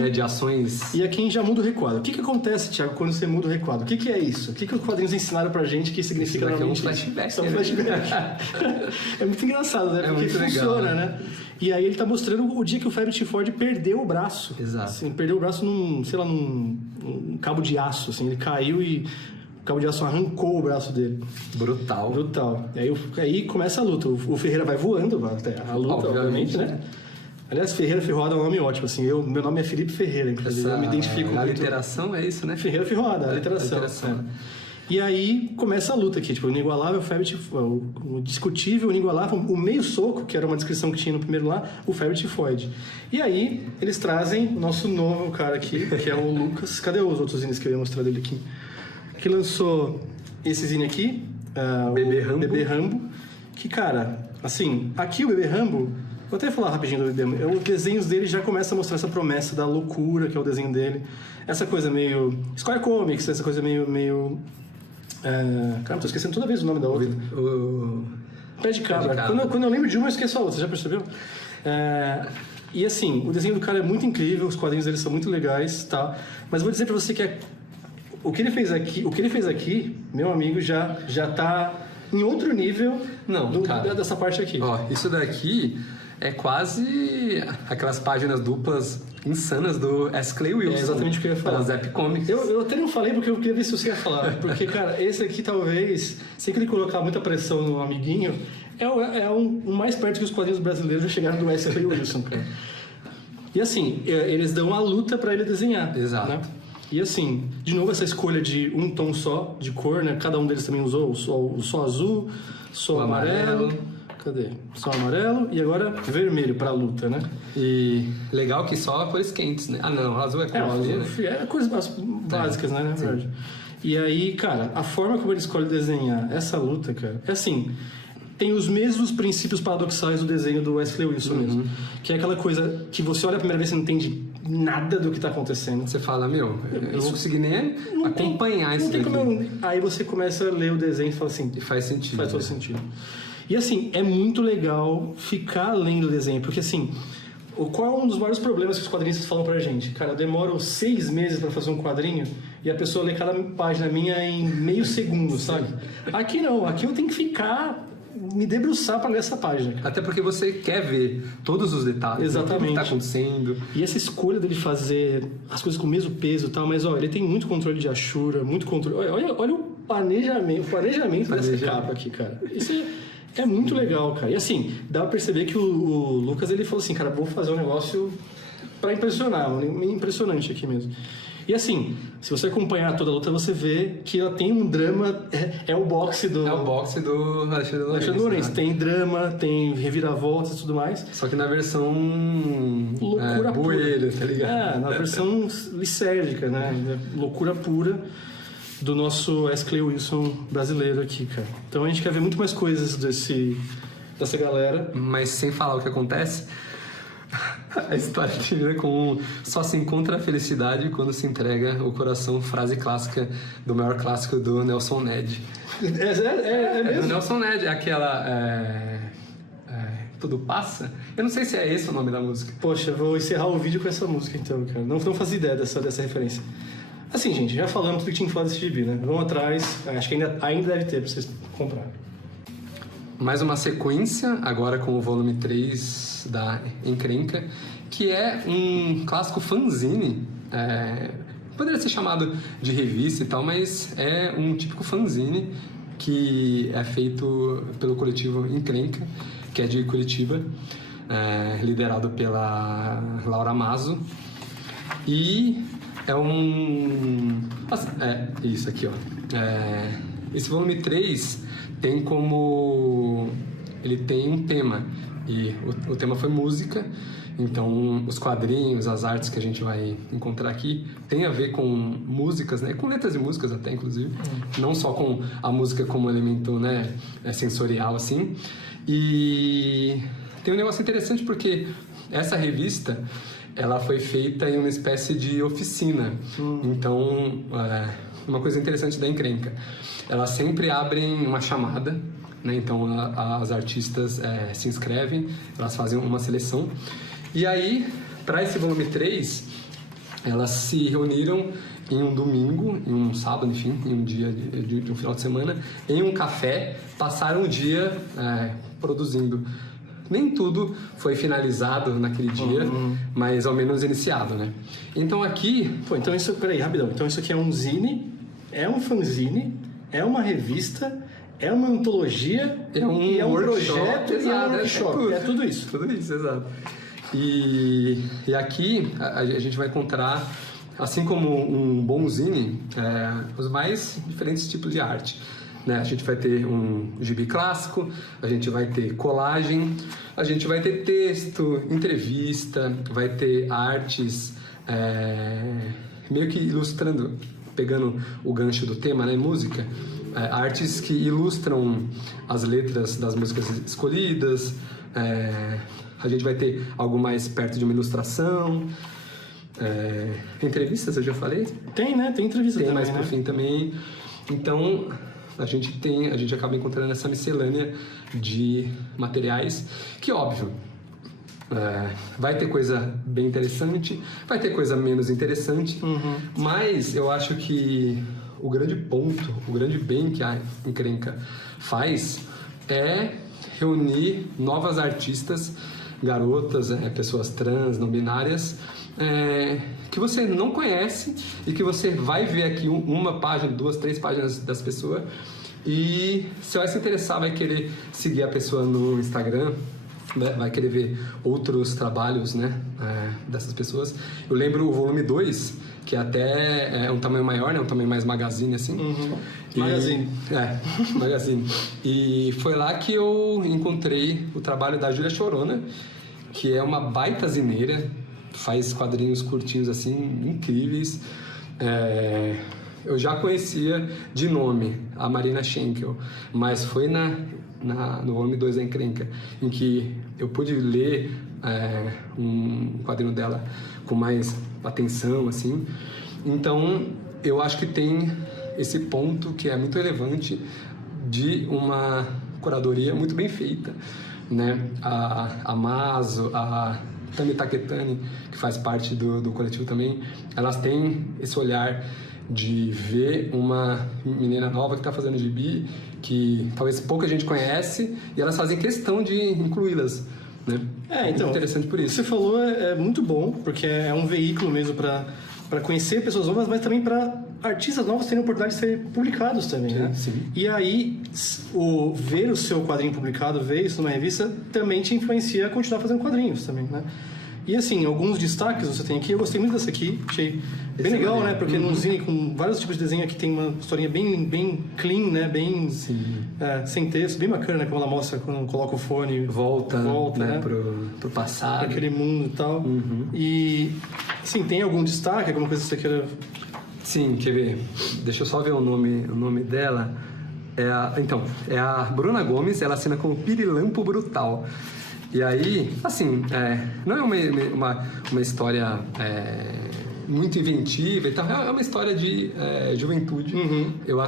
né, de ações. E aqui a gente já muda o requadro. O que acontece, Thiago, quando você muda o requadro? O que é isso? O que os quadrinhos ensinaram pra gente que significa normalmente flashback? São flashback. É muito engraçado, né? Porque funciona, legal, né? E aí ele tá mostrando o dia que o Fabio Ford perdeu o braço. Exato. Assim, perdeu o braço num cabo de aço, assim. Ele caiu e o cabo de aço arrancou o braço dele. Brutal. E aí começa a luta. O Ferreira vai voando até a luta, obviamente, né? Aliás, Ferreira Ferroada é um nome ótimo, assim. Meu nome é Felipe Ferreira, inclusive. Eu me identifico a literação é isso, né? Ferreira Ferroada, a literação. E aí começa a luta aqui, tipo, o inigualável, o discutível, o inigualável, o meio soco, que era uma descrição que tinha no primeiro lá, o Fabio Tifoide. E aí eles trazem o nosso novo cara aqui, que é o Lucas. Cadê os outros zines que eu ia mostrar dele aqui? Que lançou esse zine aqui, Bebê Rambo, que, cara, assim, aqui o Bebê Rambo, vou até falar rapidinho do Bebê Rambo, os desenhos dele já começam a mostrar essa promessa da loucura, que é o desenho dele, essa coisa meio Square Comics, essa coisa meio caramba, tô esquecendo toda vez o nome da outra. Pé de cabra. Quando eu lembro de uma, eu esqueço a outra, já percebeu? E assim, o desenho do cara é muito incrível, os quadrinhos dele são muito legais, tá? Mas vou dizer pra você que o que ele fez aqui, meu amigo, já tá em outro nível dessa parte aqui. Ó, isso daqui é quase aquelas páginas duplas insanas do S. Clay Wilson. É exatamente o que eu ia falar. Da Zap Comics. Eu até não falei porque eu queria ver se você ia falar. Porque, cara, esse aqui talvez, sem que ele colocar muita pressão no amiguinho, é um mais perto que os quadrinhos brasileiros já chegaram do S. Clay Wilson, cara. E assim, eles dão a luta pra ele desenhar. Exato. Né? E assim, de novo essa escolha de um tom só de cor, né? Cada um deles também usou o só azul, só amarelo. Cadê? Só amarelo e agora vermelho pra luta, né? E legal que só cores quentes, né? Ah, não, azul é cor fria, né? Cores básicas, né? Na verdade. E aí, cara, a forma como ele escolhe desenhar essa luta, cara, é assim... Tem os mesmos princípios paradoxais do desenho do Wesley Wilson mesmo. Que é aquela coisa que você olha a primeira vez e não entende nada do que tá acontecendo. Você fala, eu não vou conseguir nem acompanhar isso daqui. Aí você começa a ler o desenho e fala assim... E faz sentido. Faz todo sentido. E assim, é muito legal ficar lendo o desenho, porque assim... Qual é um dos maiores problemas que os quadrinistas falam pra gente? Cara, eu demoro 6 meses pra fazer um quadrinho e a pessoa lê cada página minha em meio segundo, sabe? Aqui não, aqui eu tenho que ficar... me debruçar para ler essa página. Até porque você quer ver todos os detalhes. Exatamente. O que está acontecendo. E essa escolha dele fazer as coisas com o mesmo peso e tal, mas ó, ele tem muito controle de achura, muito controle. Olha o planejamento dessa capa aqui, cara. Isso é muito legal, cara. E assim, dá pra perceber que o Lucas, ele falou assim, cara, vou fazer um negócio para impressionar, impressionante aqui mesmo. E assim, se você acompanhar toda a luta, você vê que ela tem um drama. É o boxe do Alexandre Lourenço. Tem drama, tem reviravoltas e tudo mais. Só que na versão. Loucura pura. Buelha, tá ligado? Na versão lisérgica, né? Loucura pura do nosso S. Clay Wilson brasileiro aqui, cara. Então a gente quer ver muito mais coisas dessa galera. Mas sem falar o que acontece. A história termina com só se encontra a felicidade quando se entrega o coração, frase clássica do maior clássico do Nelson Ned. É mesmo? Do Nelson Ned, aquela Tudo Passa? Eu não sei se é esse o nome da música. Poxa, vou encerrar o vídeo com essa música então, cara. Não fazia ideia dessa referência. Assim, gente, já falamos tudo que tinha que falar desse gibi, né? Vamos atrás, acho que ainda deve ter pra vocês comprarem. Mais uma sequência, agora com o volume 3 da Encrenca, que é um clássico fanzine. Poderia ser chamado de revista e tal, mas é um típico fanzine que é feito pelo coletivo Encrenca, que é de Curitiba, liderado pela Laura Mazo. E é isso aqui, ó. Esse volume 3 tem como... Ele tem um tema, e o tema foi música, então os quadrinhos, as artes que a gente vai encontrar aqui tem a ver com músicas, né? Com letras de músicas até, inclusive. Não só com a música como elemento, né, sensorial, assim. E tem um negócio interessante porque essa revista, ela foi feita em uma espécie de oficina. Então, uma coisa interessante da Encrenca, elas sempre abrem uma chamada né? Então as artistas se inscrevem, elas fazem uma seleção. E aí, para esse volume 3, elas se reuniram em um domingo, em um sábado, enfim, em um dia de um final de semana, em um café, passaram o dia produzindo. Nem tudo foi finalizado naquele dia, mas ao menos iniciado, né? Então aqui... Pô, então isso... Peraí, rapidão. Então isso aqui é um zine, é um fanzine, é uma revista, é uma antologia, é um projeto, exato, e é um workshop. É tudo isso. Tudo isso, exato. E aqui a gente vai encontrar, assim como um bom zine, os mais diferentes tipos de arte. Né? A gente vai ter um gibi clássico, a gente vai ter colagem, a gente vai ter texto, entrevista, vai ter artes meio que ilustrando, pegando o gancho do tema, né? Música, artes que ilustram as letras das músicas escolhidas, a gente vai ter algo mais perto de uma ilustração, entrevistas, eu já falei? Tem, né? Tem entrevista também, mais pro fim também. Então... A gente acaba encontrando essa miscelânea de materiais que, óbvio, vai ter coisa bem interessante, vai ter coisa menos interessante, mas eu acho que o grande ponto, o grande bem que a Encrenca faz é reunir novas artistas, garotas, pessoas trans, não binárias, que você não conhece e que você vai ver aqui uma página, 2, 3 páginas das pessoas e você vai se interessar, vai querer seguir a pessoa no Instagram, vai querer ver outros trabalhos, né, dessas pessoas. Eu lembro o volume 2, que até é um tamanho maior, né, um tamanho mais magazine, assim. Magazine. Magazine. E foi lá que eu encontrei o trabalho da Júlia Chorona, que é uma baita zineira, faz quadrinhos curtinhos assim, incríveis. Eu já conhecia de nome a Marina Schenkel, mas foi no volume 2 da Encrenca, em que eu pude ler um quadrinho dela com mais atenção, assim. Então, eu acho que tem esse ponto que é muito relevante de uma curadoria muito bem feita, né? A Maso, a Tami Taketani, que faz parte do coletivo também, elas têm esse olhar de ver uma menina nova que está fazendo gibi, que talvez pouca gente conhece, e elas fazem questão de incluí-las, né? Então, muito interessante por isso. O que você falou é muito bom, porque é um veículo mesmo para conhecer pessoas novas, mas também para artistas novos terem a oportunidade de serem publicados também, né? Sim. E aí, ver o seu quadrinho publicado, ver isso numa revista, também te influencia a continuar fazendo quadrinhos também, né? E assim, alguns destaques você tem aqui. Eu gostei muito dessa aqui, achei bem legal, né? Porque num zine com vários tipos de desenho aqui tem uma historinha bem clean, né? Bem sem texto, bem bacana, né? Como ela mostra quando coloca o fone, volta né? pro passado, aquele mundo e tal. E assim, tem algum destaque, alguma coisa que você queira? Sim, quer ver? Deixa eu só ver o nome dela. É a Bruna Gomes, ela assina como Pirilampo Brutal. E aí, assim, não é uma história muito inventiva e tal, é uma história de juventude. Eu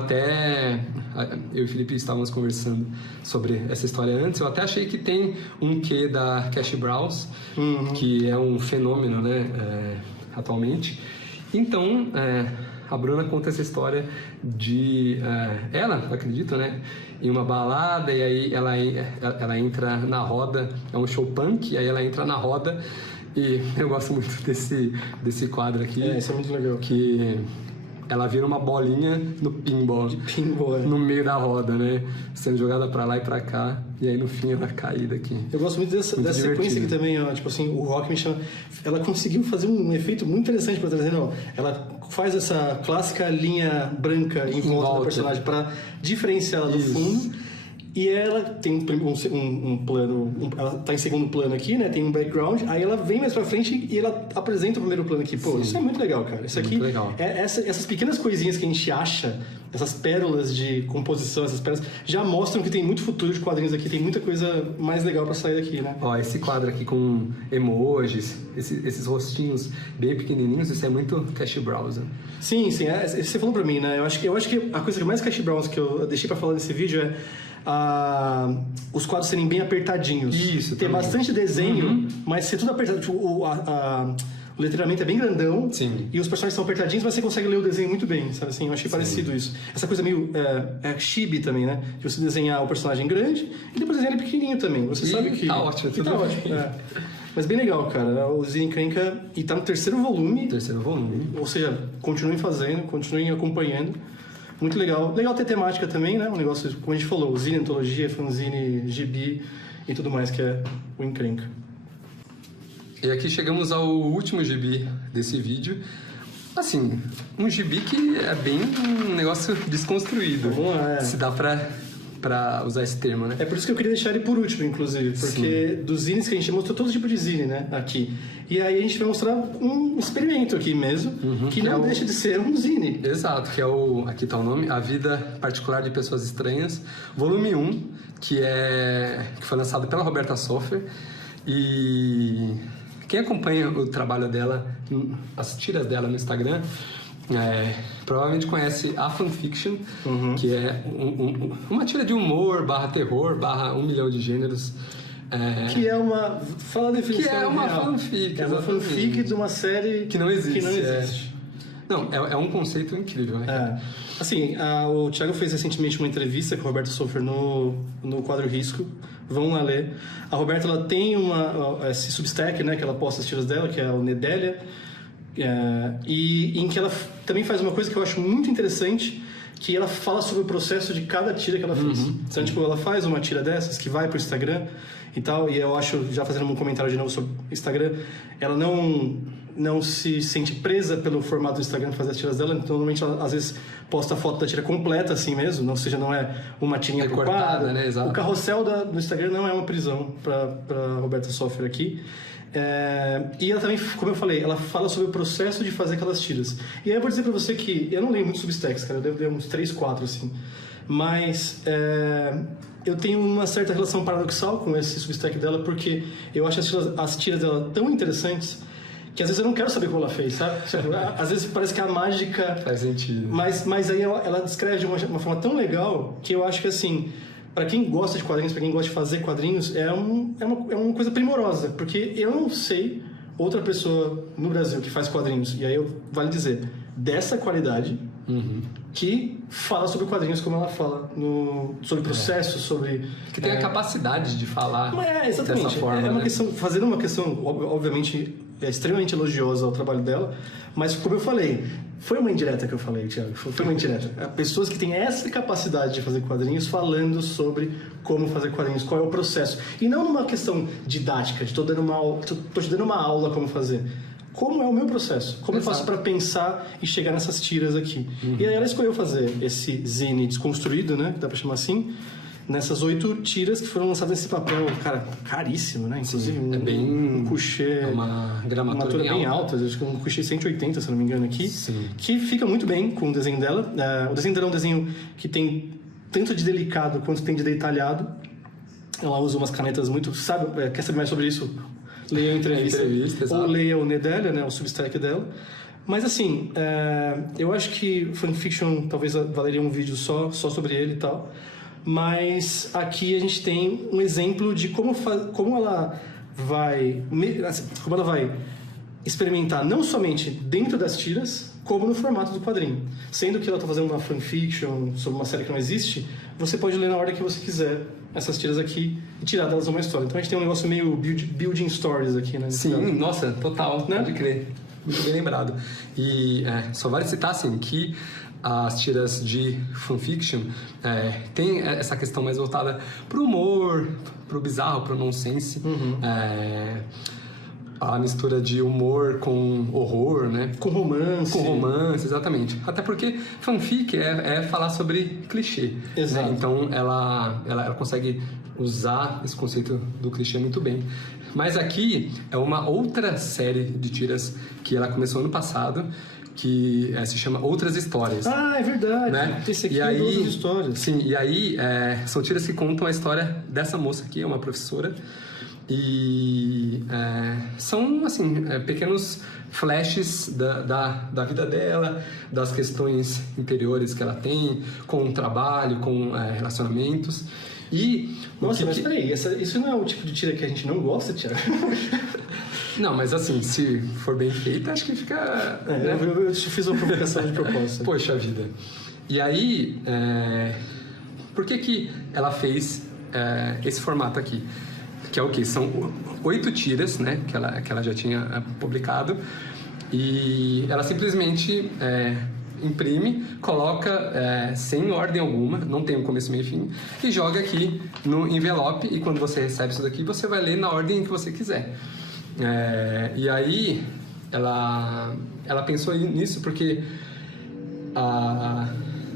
e o Felipe estávamos conversando sobre essa história antes, eu até achei que tem um quê da Cash Browse, que é um fenômeno, né, atualmente. Então, a Bruna conta essa história de ela, acredito, né, em uma balada, e aí ela entra na roda, é um show punk, e aí ela entra na roda, e eu gosto muito desse quadro aqui. Isso é muito legal. Que ela vira uma bolinha no pinball, no meio da roda, né, sendo jogada pra lá e pra cá, e aí no fim ela cai daqui. Eu gosto muito dessa sequência aqui também, ó, tipo assim, o Rock me chama, ela conseguiu fazer um efeito muito interessante pra trazer, não, ela faz essa clássica linha branca em volta do personagem para diferenciar ela do fundo, e ela tem um plano, ela tá em segundo plano aqui, né, tem um background, aí ela vem mais pra frente e ela apresenta o primeiro plano aqui. Pô, Sim. Isso é muito legal, cara. Isso aqui, essas pequenas coisinhas que a gente acha, essas pérolas de composição, essas pérolas, já mostram que tem muito futuro de quadrinhos aqui, tem muita coisa mais legal pra sair daqui, né? Ó, esse quadro aqui com emojis, esses rostinhos bem pequenininhos, isso é muito Cash Browser. Sim, você falou pra mim, né? Eu acho que a coisa mais Cash Browser que eu deixei pra falar nesse vídeo é os quadros serem bem apertadinhos. Isso, ter também. bastante desenho, mas ser tudo apertado. Tipo, o letramento é bem grandão. Sim. E os personagens são apertadinhos, mas você consegue ler o desenho muito bem, sabe assim? Eu achei parecido isso. Essa coisa meio chibi também, né? De você desenhar o personagem grande e depois desenhar ele pequenininho também. Você sabe que... Tá ótimo, que tudo tá bem. ótimo. Mas bem legal, cara. O Zine Encrenca, e tá no terceiro volume. Ou seja, continuem fazendo, continuem acompanhando. Muito legal. Legal ter temática também, né? Um negócio, como a gente falou, Zine Antologia, fanzine, gibi e tudo mais, que é o Encrenca. E aqui chegamos ao último gibi desse vídeo. Assim, um gibi que é bem um negócio desconstruído. Vamos lá, Se dá pra usar esse termo, né? É por isso que eu queria deixar ele por último, inclusive. Porque dos zines que a gente mostrou todo tipo de zine, né? Aqui. E aí a gente vai mostrar um experimento aqui mesmo, que não deixa de ser um zine. Exato, que é aqui tá o nome, A Vida Particular de Pessoas Estranhas, volume 1, que foi lançado pela Roberta Soffer. E quem acompanha o trabalho dela, as tiras dela no Instagram, provavelmente conhece a fanfiction, que é uma tira de humor, /terror, /1 milhão de gêneros. Que é uma... Fala a definição. Que é uma real. fanfic. É uma fanfic de uma série que não existe. Que não existe. Não, é um conceito incrível, né? Assim, o Thiago fez recentemente uma entrevista com a Roberta Soffer no Quadro Risco. Vão lá ler. A Roberta, ela tem esse Substack, né, que ela posta as tiras dela, que é o Nedelia, e em que ela também faz uma coisa que eu acho muito interessante, que ela fala sobre o processo de cada tira que ela fez. Então, tipo, ela faz uma tira dessas que vai pro Instagram e tal, e eu acho, já fazendo um comentário de novo sobre o Instagram, ela não se sente presa pelo formato do Instagram fazer as tiras dela, então normalmente ela às vezes posta a foto da tira completa assim mesmo, não é uma tirinha cortada, né? Exato. O carrossel do Instagram não é uma prisão para Roberta Soffer aqui. E ela também, como eu falei, ela fala sobre o processo de fazer aquelas tiras. E aí eu vou dizer pra você que eu não leio muito Substacks, cara, eu devo ler uns 3, 4 assim, mas eu tenho uma certa relação paradoxal com esse Substack dela, porque eu acho as tiras dela tão interessantes que às vezes eu não quero saber como ela fez, sabe? Às vezes parece que a mágica... Faz sentido. Mas aí ela descreve de uma forma tão legal que eu acho que, assim, para quem gosta de quadrinhos, para quem gosta de fazer quadrinhos, é uma coisa primorosa, porque eu não sei outra pessoa no Brasil que faz quadrinhos, e aí vale dizer, dessa qualidade, que fala sobre quadrinhos como ela fala, sobre processo, sobre... Que tem a capacidade de falar exatamente. dessa forma, uma né? questão, fazendo uma questão, obviamente, extremamente elogiosa ao trabalho dela, mas como eu falei, foi uma indireta que eu falei, Thiago, foi uma indireta. Pessoas que têm essa capacidade de fazer quadrinhos falando sobre como fazer quadrinhos, qual é o processo. E não numa questão didática, de tô te dando uma aula como fazer. Como é o meu processo? Como eu faço para pensar e chegar nessas tiras aqui? E aí ela escolheu fazer esse zine desconstruído, né, que dá para chamar assim, nessas 8 tiras que foram lançadas nesse papel, cara, caríssimo, né? Inclusive um coucher, uma gramatura bem alta, acho que um coucher 180, se não me engano aqui, que fica muito bem com o desenho dela. O desenho dela é um desenho que tem tanto de delicado quanto tem de detalhado. Ela usa umas canetas muito, quer saber mais sobre isso? Leia a entrevista ou leia o Nedelia, né, o Substack dela. Mas assim, eu acho que fanfiction talvez valeria um vídeo só sobre ele e tal. Mas aqui a gente tem um exemplo de como ela vai experimentar não somente dentro das tiras, como no formato do quadrinho. Sendo que ela está fazendo uma fanfiction sobre uma série que não existe, você pode ler na hora que você quiser essas tiras aqui e tirar delas uma história. Então a gente tem um negócio meio building stories aqui, né? Sim, nossa, total, né? Pode crer. Muito bem lembrado. E só vale citar, assim, que as tiras de fanfiction tem essa questão mais voltada pro humor, pro bizarro, pro nonsense. A mistura de humor com horror, né? Com romance. Com romance, exatamente. Até porque fanfic é falar sobre clichê. Exato. Né? Então ela consegue usar esse conceito do clichê muito bem. Mas aqui é uma outra série de tiras que ela começou ano passado, que se chama Outras Histórias. Ah, é verdade. Né? Esse aqui é Outras Histórias. Sim, e aí são tiras que contam a história dessa moça aqui, é uma professora. E são, assim, pequenos flashes da vida dela, das questões interiores que ela tem, com o trabalho, com relacionamentos. E nossa, mas peraí, isso não é o tipo de tira que a gente não gosta, Thiago? Não, mas assim, se for bem feita, acho que fica... né? Eu fiz uma provocação de proposta. Poxa vida. E aí, por que ela fez esse formato aqui? Que é o quê? São 8 tiras, né? Que ela já tinha publicado. E ela simplesmente imprime, coloca sem ordem alguma, não tem um começo, meio e fim, e joga aqui no envelope. E quando você recebe isso daqui, você vai ler na ordem que você quiser. E aí ela pensou nisso porque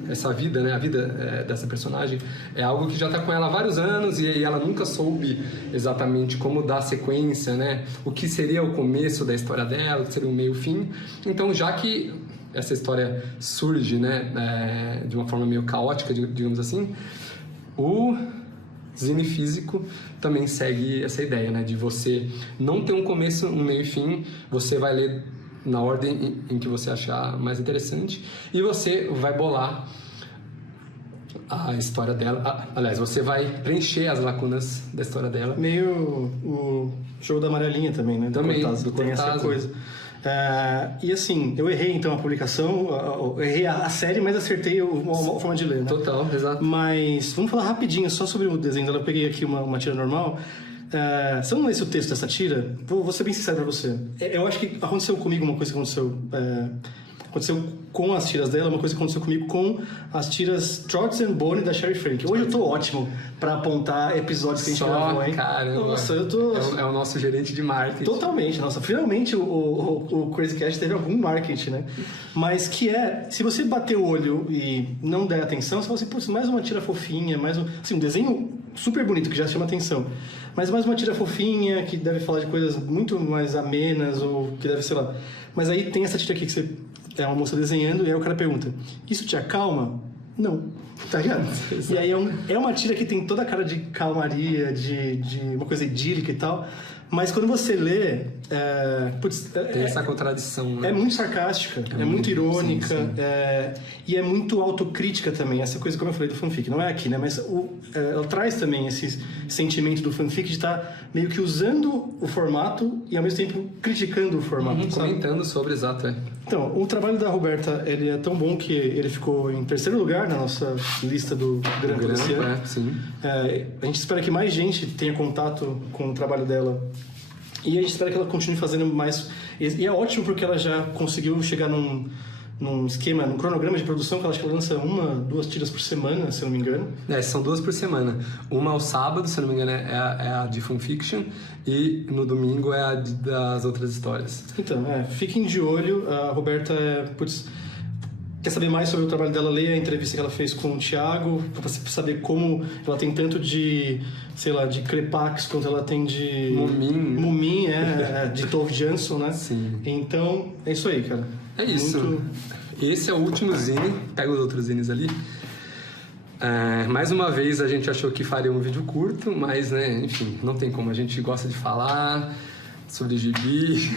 essa vida, né, a vida dessa personagem é algo que já está com ela há vários anos e ela nunca soube exatamente como dar sequência, né, o que seria o começo da história dela, o que seria o meio e o fim. Então, já que essa história surge, né, de uma forma meio caótica, digamos assim, o zine físico também segue essa ideia, né, de você não ter um começo, um meio e fim, você vai ler na ordem em que você achar mais interessante e você vai bolar a história dela. Aliás, você vai preencher as lacunas da história dela. Meio o jogo da amarelinha também, né? Também, do tem essa coisa. E assim, eu errei então a publicação, eu errei a série, mas acertei a forma de ler, né? Total, exato. Mas vamos falar rapidinho só sobre o desenho dela. Eu peguei aqui uma tira normal. Você não lê esse o texto dessa tira? Vou ser bem sincero pra você. Eu acho que aconteceu comigo uma coisa que aconteceu com as tiras dela, uma coisa que aconteceu comigo com as tiras Trots and Bone da Sherry Frank. Hoje eu tô ótimo pra apontar episódios que a gente gravou, hein? Caramba. Nossa, eu tô... É o nosso gerente de marketing. Totalmente. Nossa, finalmente o Crazy Cat teve algum marketing, né? Mas que se você bater o olho e não der atenção, você fala assim, putz, mais uma tira fofinha, um desenho super bonito que já chama atenção. Mas mais uma tira fofinha que deve falar de coisas muito mais amenas ou que deve, sei lá. Mas aí tem essa tira aqui que você... É uma moça desenhando e aí o cara pergunta, isso te acalma? Não, tá ligado? E aí é uma tira que tem toda a cara de calmaria, de uma coisa idílica e tal, mas quando você lê... tem essa contradição, né? É muito sarcástica, é muito irônica, sim. E é muito autocrítica também, essa coisa, como eu falei, do fanfic. Não é aqui, né? Mas ela traz também esse sentimento do fanfic de estar meio que usando o formato e ao mesmo tempo criticando o formato. Comentando sobre, exato, Então, o trabalho da Roberta, ele é tão bom que ele ficou em terceiro lugar na nossa lista do Grampo desse ano. Sim. A gente espera que mais gente tenha contato com o trabalho dela e a gente espera que ela continue fazendo mais. E é ótimo porque ela já conseguiu chegar num esquema, num cronograma de produção que ela acho que ela lança 2 tiras por semana, se eu não me engano. São 2 por semana. Uma ao sábado, se eu não me engano, é a de fanfiction e no domingo é a das outras histórias. Então, fiquem de olho. A Roberta quer saber mais sobre o trabalho dela, leia a entrevista que ela fez com o Thiago, para saber como ela tem tanto de, sei lá, de Crepax quanto ela tem de... Mumin, de Tove Jansson, né? Sim. Então, é isso aí, cara. É isso. Esse é o último zine. Pega os outros zines ali. Mais uma vez a gente achou que faria um vídeo curto, mas, né, enfim, não tem como. A gente gosta de falar sobre gibi.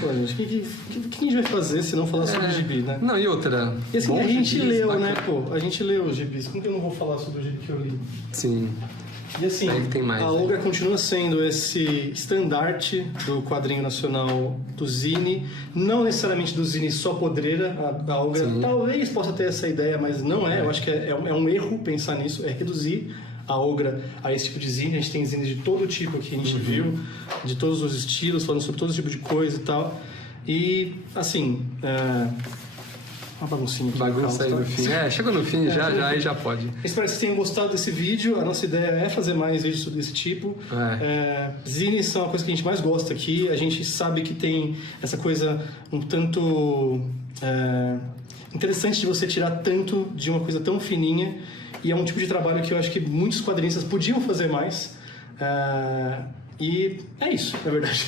Pô, gente, o que a gente vai fazer se não falar sobre gibi, né? Não, e outra... E assim, a gente leu, bacana, né, pô? A gente leu os gibis. Como que eu não vou falar sobre o gibi que eu li? Sim. E assim, tem mais, a Olga continua sendo esse estandarte do quadrinho nacional do zine, não necessariamente do zine só podreira. A Olga talvez possa ter essa ideia, mas não é. Eu acho que é um erro pensar nisso, é reduzir a Ogra a esse tipo de zine. A gente tem zines de todo tipo aqui, a gente viu, de todos os estilos, falando sobre todo tipo de coisa e tal. E, assim... uma baguncinha aqui. Bagunça aí no fim. Chegou no fim, aí já pode. Espero que vocês tenham gostado desse vídeo. A nossa ideia é fazer mais vídeos desse tipo. Zines são a coisa que a gente mais gosta aqui. A gente sabe que tem essa coisa um tanto interessante de você tirar tanto de uma coisa tão fininha. E é um tipo de trabalho que eu acho que muitos quadrinistas podiam fazer mais. E é isso, na verdade.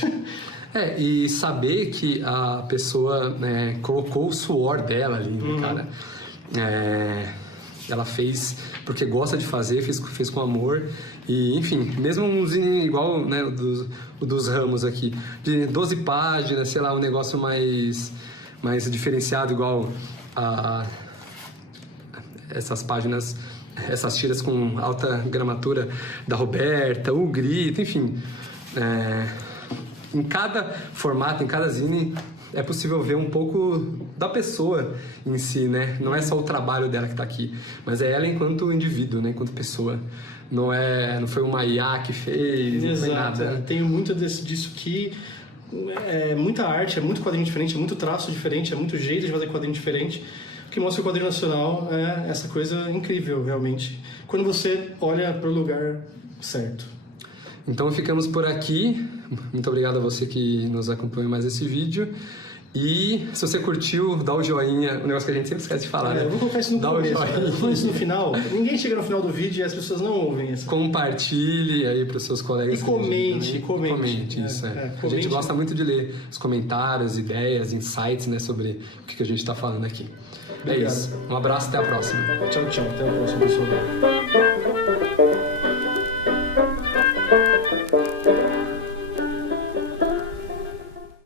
E saber que a pessoa colocou o suor dela ali, cara. Ela fez porque gosta de fazer, fez com amor. E, enfim, mesmo um zine igual, né, o dos Ramos aqui, de 12 páginas, sei lá, um negócio mais diferenciado, igual essas páginas essas tiras com alta gramatura da Roberta, o Grito, enfim. Em cada formato, em cada zine, é possível ver um pouco da pessoa em si, né? Não é só o trabalho dela que está aqui, mas é ela enquanto indivíduo, né? Enquanto pessoa. Não foi uma IA que fez, Exato, não foi nada. Tenho muito disso aqui. É muita arte, é muito quadrinho diferente, é muito traço diferente, é muito jeito de fazer quadrinho diferente. O que mostra que o quadrinho nacional é essa coisa incrível, realmente. Quando você olha para o lugar certo. Então ficamos por aqui. Muito obrigado a você que nos acompanhou mais esse vídeo. E se você curtiu, dá o joinha, um negócio que a gente sempre esquece de falar, né? Eu vou colocar isso no começo, eu vou falar isso no final. Ninguém chega no final do vídeo e as pessoas não ouvem isso. Compartilhe aí para os seus colegas. E comente. Comente, isso. A gente gosta muito de ler os comentários, ideias, insights, né, sobre o que a gente está falando aqui. Obrigado. É isso. Um abraço, até a próxima. Tchau, tchau. Até a próxima, pessoal.